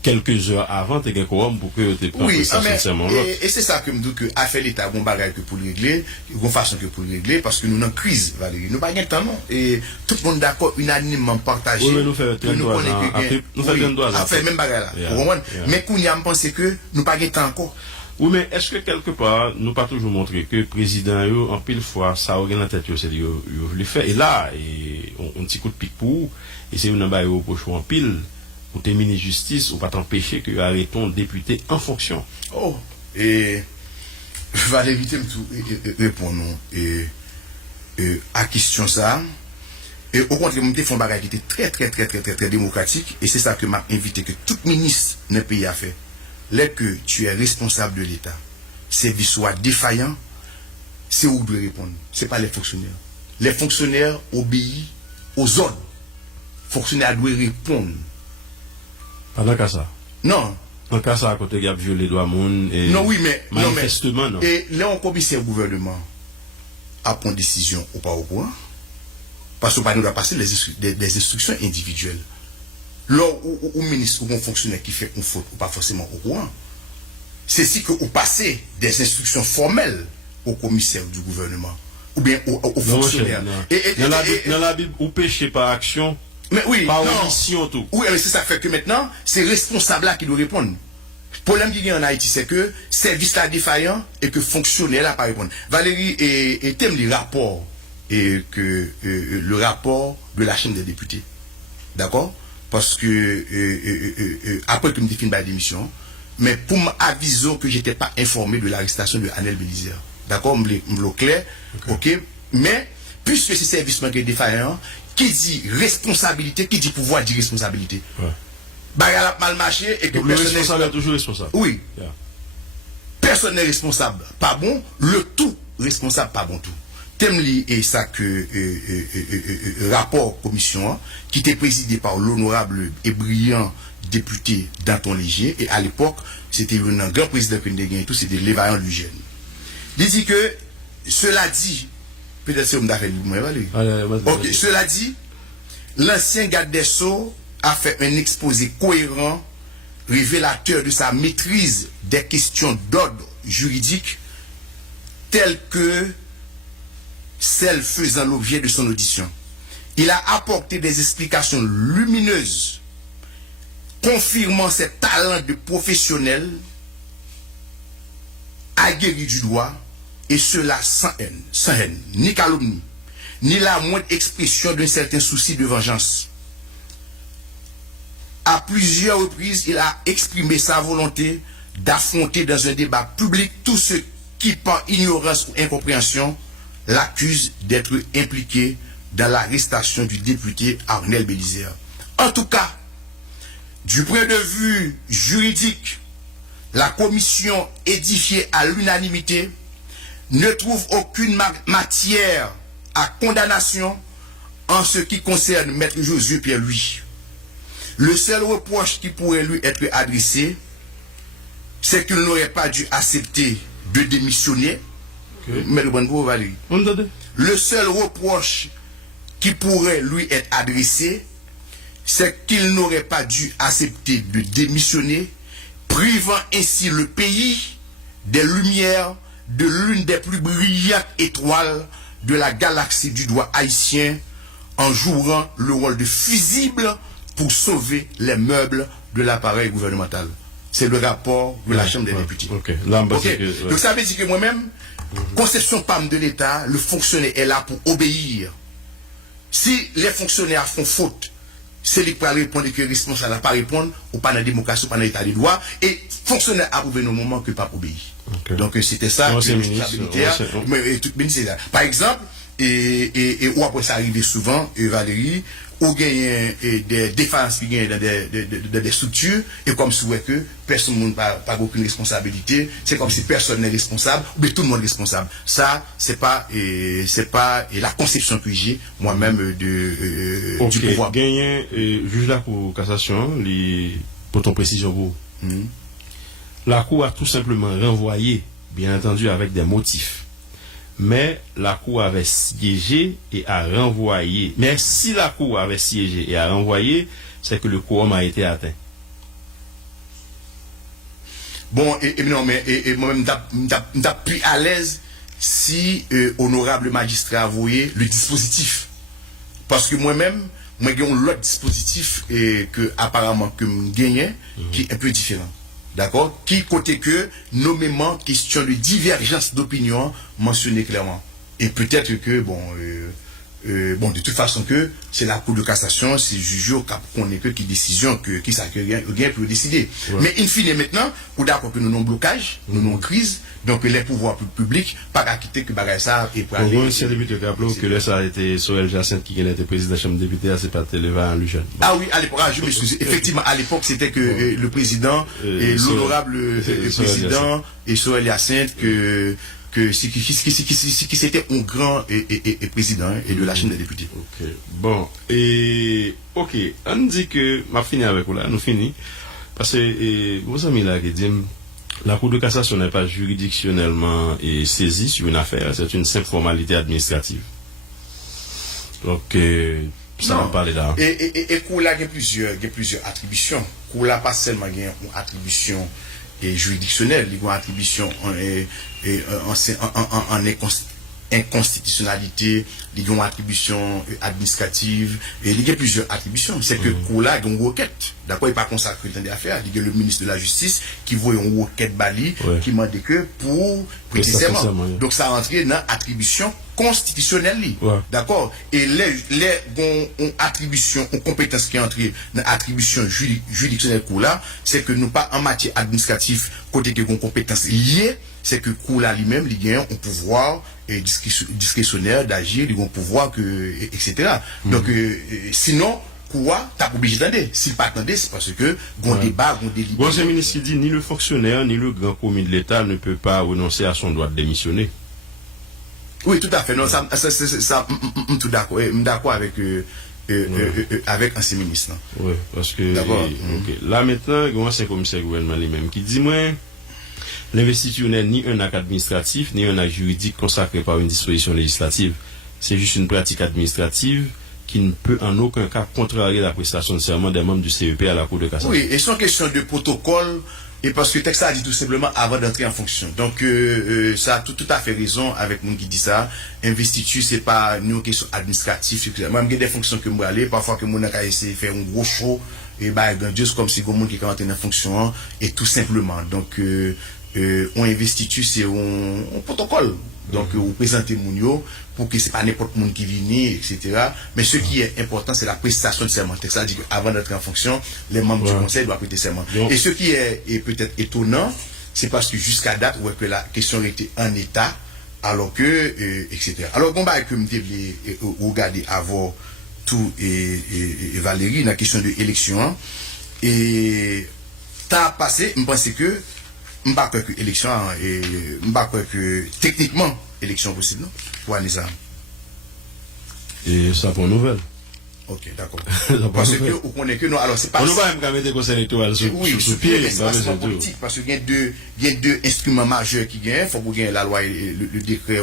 quelques heures avant, tu as quorum pour que tu prennes et c'est ça que me dit que a fait l'État, bon bagage que pour le régler, une façon que pour le régler, parce que nous en crise, Valérie. Nous pas de temps, non. Et tout le monde d'accord, unanimement partagé. Oui, mais nous faisons nous fait même bagage là. Mais qu'on y a pensé que nous pas de temps encore. Oui, mais est-ce que quelque part, nous pas toujours montré que le président, en pile fois, ça a dans la tête, c'est lui le faire. Et là, un petit coup de pique pour, et c'est une baille au poche en pile, pour terminer justice, ou pas t'empêcher que arrêtons député en fonction. Oh, et Valérie, tout répondre à question ça. Et au contraire, nous avons un bagage qui était très démocratique, et c'est ça que m'a invité que tout ministre d'un pays a fait. Là que tu es responsable de l'État, service soit défaillant, c'est où doit répondre. Ce n'est pas les fonctionnaires. Les fonctionnaires obéissent aux ordres. Les fonctionnaires doivent répondre. Pas dans le cas ça. Non. Dans le cas ça, à côté, il y a violé les droits monde. Non, oui, mais. Manifestement, non. Et là, on commissaire gouvernement à prendre décision ou pas au courant. Parce qu'on nous doit passer des instructions individuelles. Là où ministre ou un fonctionnaire qui fait une faute ou pas forcément au courant, c'est si que vous passez des instructions formelles au commissaire du gouvernement ou bien au fonctionnaire. Dans la Bible, vous péchez par action, mais oui, par omission tout. Oui, mais c'est ça fait que maintenant, c'est responsable là qui doit répondre. Le problème qu'il y a en Haïti, c'est que service là défaillant et que fonctionnaire là pas répondre. Valérie et thème les rapports et que le rapport de la Chambre des députés. D'accord? Parce que après que je me définis ma démission, mais pour m'aviser que je n'étais pas informé de l'arrestation de Anel Bélizer. D'accord, m'le clair. OK, mais puisque c'est service qui est défaillant, qui dit responsabilité, qui dit pouvoir dit responsabilité. Bagarre a mal marché et que donc, le personne responsable est toujours responsable. Oui. Yeah. Personne n'est responsable, pas bon, le tout responsable, pas bon tout. Temli et ça que rapport commission qui était présidé par l'honorable et brillant député Danton Léger, et à l'époque c'était un grand président que nous avons tout, c'était Lévaillant Lugène. Il dit que cela dit, peut-être c'est ok, cela dit, l'ancien garde des Sceaux a fait un exposé cohérent, révélateur de sa maîtrise des questions d'ordre juridique telles que celles faisant l'objet de son audition. Il a apporté des explications lumineuses, confirmant ses talents de professionnel aguerri du droit, et cela sans haine, ni calomnie, ni la moindre expression d'un certain souci de vengeance. À plusieurs reprises, il a exprimé sa volonté d'affronter dans un débat public tous ceux qui, par ignorance ou incompréhension, l'accusent d'être impliqué dans l'arrestation du député Arnel Bélisère. En tout cas, du point de vue juridique, la commission édifiée à l'unanimité ne trouve aucune matière à condamnation en ce qui concerne Maître Josué Pierre-Louis. Le seul reproche qui pourrait lui être adressé, c'est qu'il n'aurait pas dû accepter de démissionner. Le seul reproche qui pourrait lui être adressé, c'est qu'il n'aurait pas dû accepter de démissionner, privant ainsi le pays des lumières de l'une des plus brillantes étoiles de la galaxie du droit haïtien, en jouant le rôle de fusible pour sauver les meubles de l'appareil gouvernemental. C'est le rapport de la Chambre des députés. Okay. Là, okay. Donc ça veut dire que moi-même, conception PAM de l'État, le fonctionnaire est là pour obéir. Si les fonctionnaires font faute, c'est lui qui va répondre que le responsable n'a pas répondre, ou pas dans la démocratie, ou pas dans l'état de droit, et fonctionnaire a prouvé nos moments que pas obéir. Okay. Donc c'était ça que par exemple, et ou après ça arrive souvent, Valérie, ou gagne des défenses qui gagnent dans des structures, et comme si que personne n'a pas aucune responsabilité, c'est comme si personne n'est responsable, mais tout le monde est responsable. Ça, c'est pas la conception que j'ai moi-même du pouvoir. Gagner juge la Cour cassation, pour ton précision vous. La Cour a tout simplement renvoyé, bien entendu avec des motifs. Mais la Cour avait siégé et a renvoyé. Mais si la Cour avait siégé et a renvoyé, c'est que le quorum a été atteint. Bon, non, mais moi-même, je plus à l'aise si honorable magistrat a voyé le dispositif. Parce que moi-même, j'ai l'autre dispositif que apparemment que je gagnais, qui est un peu différent. D'accord? Qui côté que, nommément, question de divergence d'opinion mentionnée clairement. Et peut-être que, de toute façon que, c'est la Cour de cassation, c'est le juge qu'on est que qui décision qui ça que rien pour décider. Ouais. Mais in fine maintenant, ou d'accord que nous avons blocage, nous avons crise, donc les pouvoirs publics, pas qu'à quitter que bagay ça et pour aller. Bon, c'est député rappelons que là ça a été Sorel Jacinthe qui était président de la Chambre des députés, c'est pas Lévaillant Lugène. Ah oui, à l'époque, je m'excuse. Effectivement, à l'époque, c'était que le président et l'honorable président et Sorel Jacinthe qui c'était un grand président et de la Chambre des députés. Ok. Bon, ok, on dit que m'a fini avec vous là, nous fini parce que vos amis là qui disent la Cour de cassation n'est pas juridictionnellement saisie sur une affaire, c'est une simple formalité administrative. Donc ça va parler là. Et Cour là il y a plusieurs attributions. Cour là pas seulement il y a une attribution juridictionnelle, il y a une attribution en inconstitutionnalité, il y a une attribution administrative, et il y a plusieurs attributions. C'est que Cour là, il y a une requête. D'accord, il n'est pas consacré dans des affaires. Il y a le ministre de la Justice qui voit une requête Bali qui m'a dit que pour précisément. Donc ça rentre dans l'attribution constitutionnelle. D'accord. Et les attributions, les compétences qui entrent dans l'attribution juridictionnelle Cour là, c'est que nous pas en matière administrative, côté que nos compétences liées c'est que Koula lui-même, il a un pouvoir discrétionnaire d'agir, il a un pouvoir etc. Donc, sinon, quoi, t'as pas obligé d'attendre. S'il pas attendre, c'est parce que, gon débat, gon délit. Bon, c'est le ministre qui dit, ni le fonctionnaire, ni le grand commis de l'État ne peut pas renoncer à son droit de démissionner. Oui, tout à fait. Non, ça, tout d'accord. D'accord avec, avec ancien ministre. Oui, parce que, là maintenant, il y a un ancien commissaire gouvernement lui-même qui dit, moi, l'investiture n'est ni un acte administratif, ni un acte juridique consacré par une disposition législative. C'est juste une pratique administrative qui ne peut en aucun cas contrarier la prestation de serment des membres du CEP à la Cour de cassation. Oui, et c'est une question de protocole, et parce que le texte a dit tout simplement avant d'entrer en fonction. Donc, ça a tout à fait raison avec moi qui dit ça. Investiture, c'est pas une question administrative. Moi, j'ai des fonctions que moi aller, parfois que moi, j'ai essayé de faire un gros show, et bah, juste comme si monde qui est entré en fonction, et tout simplement. Donc, on investiture, c'est un protocole. Donc, vous présentez Mounio pour que c'est pas n'importe monde qui vient, etc. Mais ce qui est important, c'est la prestation de serment. C'est-à-dire qu'avant d'entrer en fonction, les membres du conseil doivent prêter serment. Et ce qui est peut-être étonnant, c'est parce que jusqu'à date, où que la question était en état, alors que, etc. Alors, bon, bah, que me devez regarder avant tout et Valérie, dans la question de l'élection, et t'as passé, je pense que, je ne sais pas que l'élection, je ne sais pas que techniquement, l'élection possible, non? Pour aller ça. Et ça pour nouvelle. Ok, d'accord. Parce que, vous connaissez que non, alors c'est pas. On ne va pas mettre des conseils électoraux sur pied, c'est pas seulement politique, parce qu'il y a deux instruments majeurs qui gagnent. Il faut qu'on gagne la loi, le décret,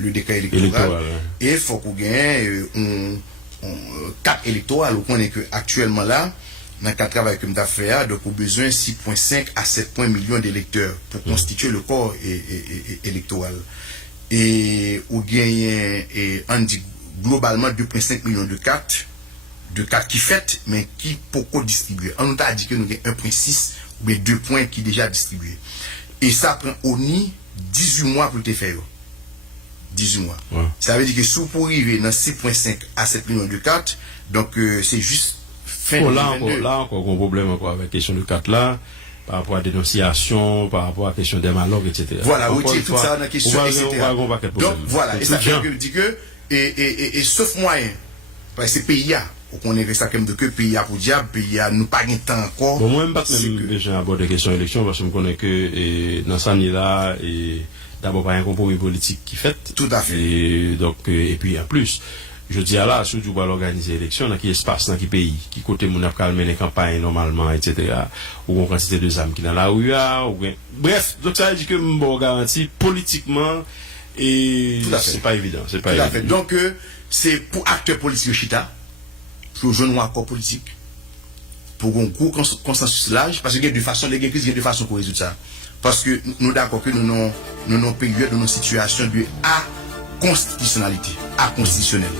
le décret électoral. Et il faut qu'on gagne un cap électoral. Vous connaissez que actuellement là, dans le travail que nous avons fait, donc, on a besoin de 6,5 à 7 millions d'électeurs pour constituer le corps électoral. Et on gagne, on dit globalement 2,5 millions de cartes qui faites, mais qui pourquoi distribuées. On nous a dit que nous avons 1,6 ou bien 2 points qui sont déjà distribués. Et ça prend au nid 18 mois pour le faire. 18 mois. Ouais. Ça veut dire que si vous pouvez arriver dans 6,5 à 7 millions de cartes, donc c'est juste fin de là encore un problème encore avec la question de cartes là, par rapport à la dénonciation, par rapport à la question des malheurs, etc. Voilà, oui, tout ça dans la question, etc. Donc voilà, et ça fait que dit que, et sauf moyen, parce que pays a, on est ça comme de que pays a pour diable, pays a nous pas de temps encore. Bon, moi, je ne vais pas déjà aborder la question de l'élection parce que je connais que dans ce là et d'abord, pas un compromis politique qui fait. Tout à fait. Et donc, et puis en plus, je dis à là, si tu vas organiser l'élection, dans quel espace, dans quel pays, qui côté mon a calmé les campagnes normalement, etc. Ou une quantité de âmes qui dans la rue, ou bien. Bref, donc ça veut dire que mon garantie politiquement, et c'est pas évident. C'est pas évident. Tout à fait. Donc, c'est pour acteurs politiques chita, pour jouer un accord politique, pour un gros consensus large, parce qu'il y a de façon, les crises, il y a de façon pour résoudre ça. Parce que nous d'accord que nous avons période de nos situations de constitutionnalité, constitutionnelle.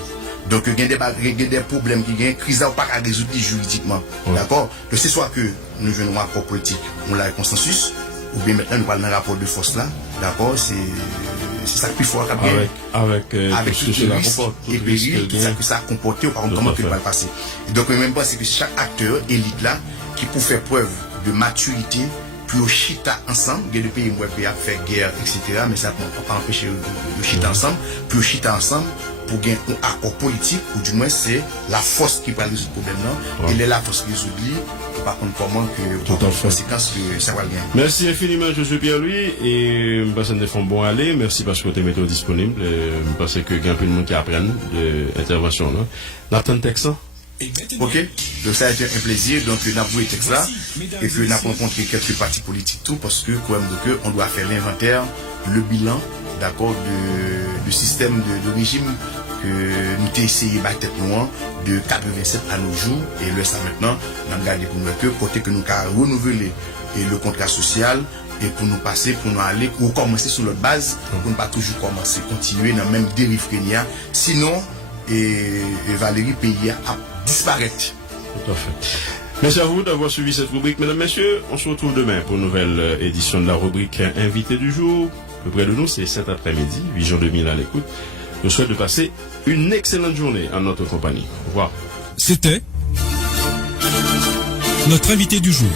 Donc il y a des problèmes qui gagnent, crise ou pas à résoudre juridiquement. D'accord? Donc c'est soit que nous venons à accord politique, on a un consensus, ou bien maintenant nous parlons d'un rapport de force là. D'accord? C'est ça qui faut avec tout le risque et péril que ça a comporté ou par exemple comment que va passer. Et donc même pas c'est que chaque acteur élite là qui peut faire preuve de maturité pour chita ensemble, il y a des pays où ils fait guerre, etc. Mais ça ne peut pas empêcher de chita ensemble, pour chita ensemble, pour gagner un accord politique, ou du moins c'est la force qui va résoudre le problème là. Et la force qui résout, par contre, comment que pour conséquence que ça va gagner. Merci infiniment, je Pierre-Louis, et je pense que nous font bon aller. Merci parce que vous êtes disponible. Je pense qu'il y a un peu de monde qui apprennent de l'intervention là. Nathan Texan. Ok, donc ça a été un plaisir. Donc nous avons joué texte là et puis nous avons rencontré quelques partis politiques tout parce que quand même que on doit faire l'inventaire, le bilan, d'accord, de système de régime que nous avons essayé de tête noire de 87 à nos jours et le ça maintenant nous avons gardé pour nous que côté que nous avons renouvelé et le contrat social et pour nous passer, pour nous aller ou commencer sur notre base pour ne pas toujours commencer, continuer dans la même dérive qu'il y a. Sinon et Valérie Pays a disparaître. Tout à fait. Merci à vous d'avoir suivi cette rubrique, mesdames, messieurs. On se retrouve demain pour une nouvelle édition de la rubrique Invité du jour. Plus près de nous, c'est cet après-midi, Vision 2000 à l'écoute. Je souhaite de passer une excellente journée en notre compagnie. Au revoir. C'était notre invité du jour.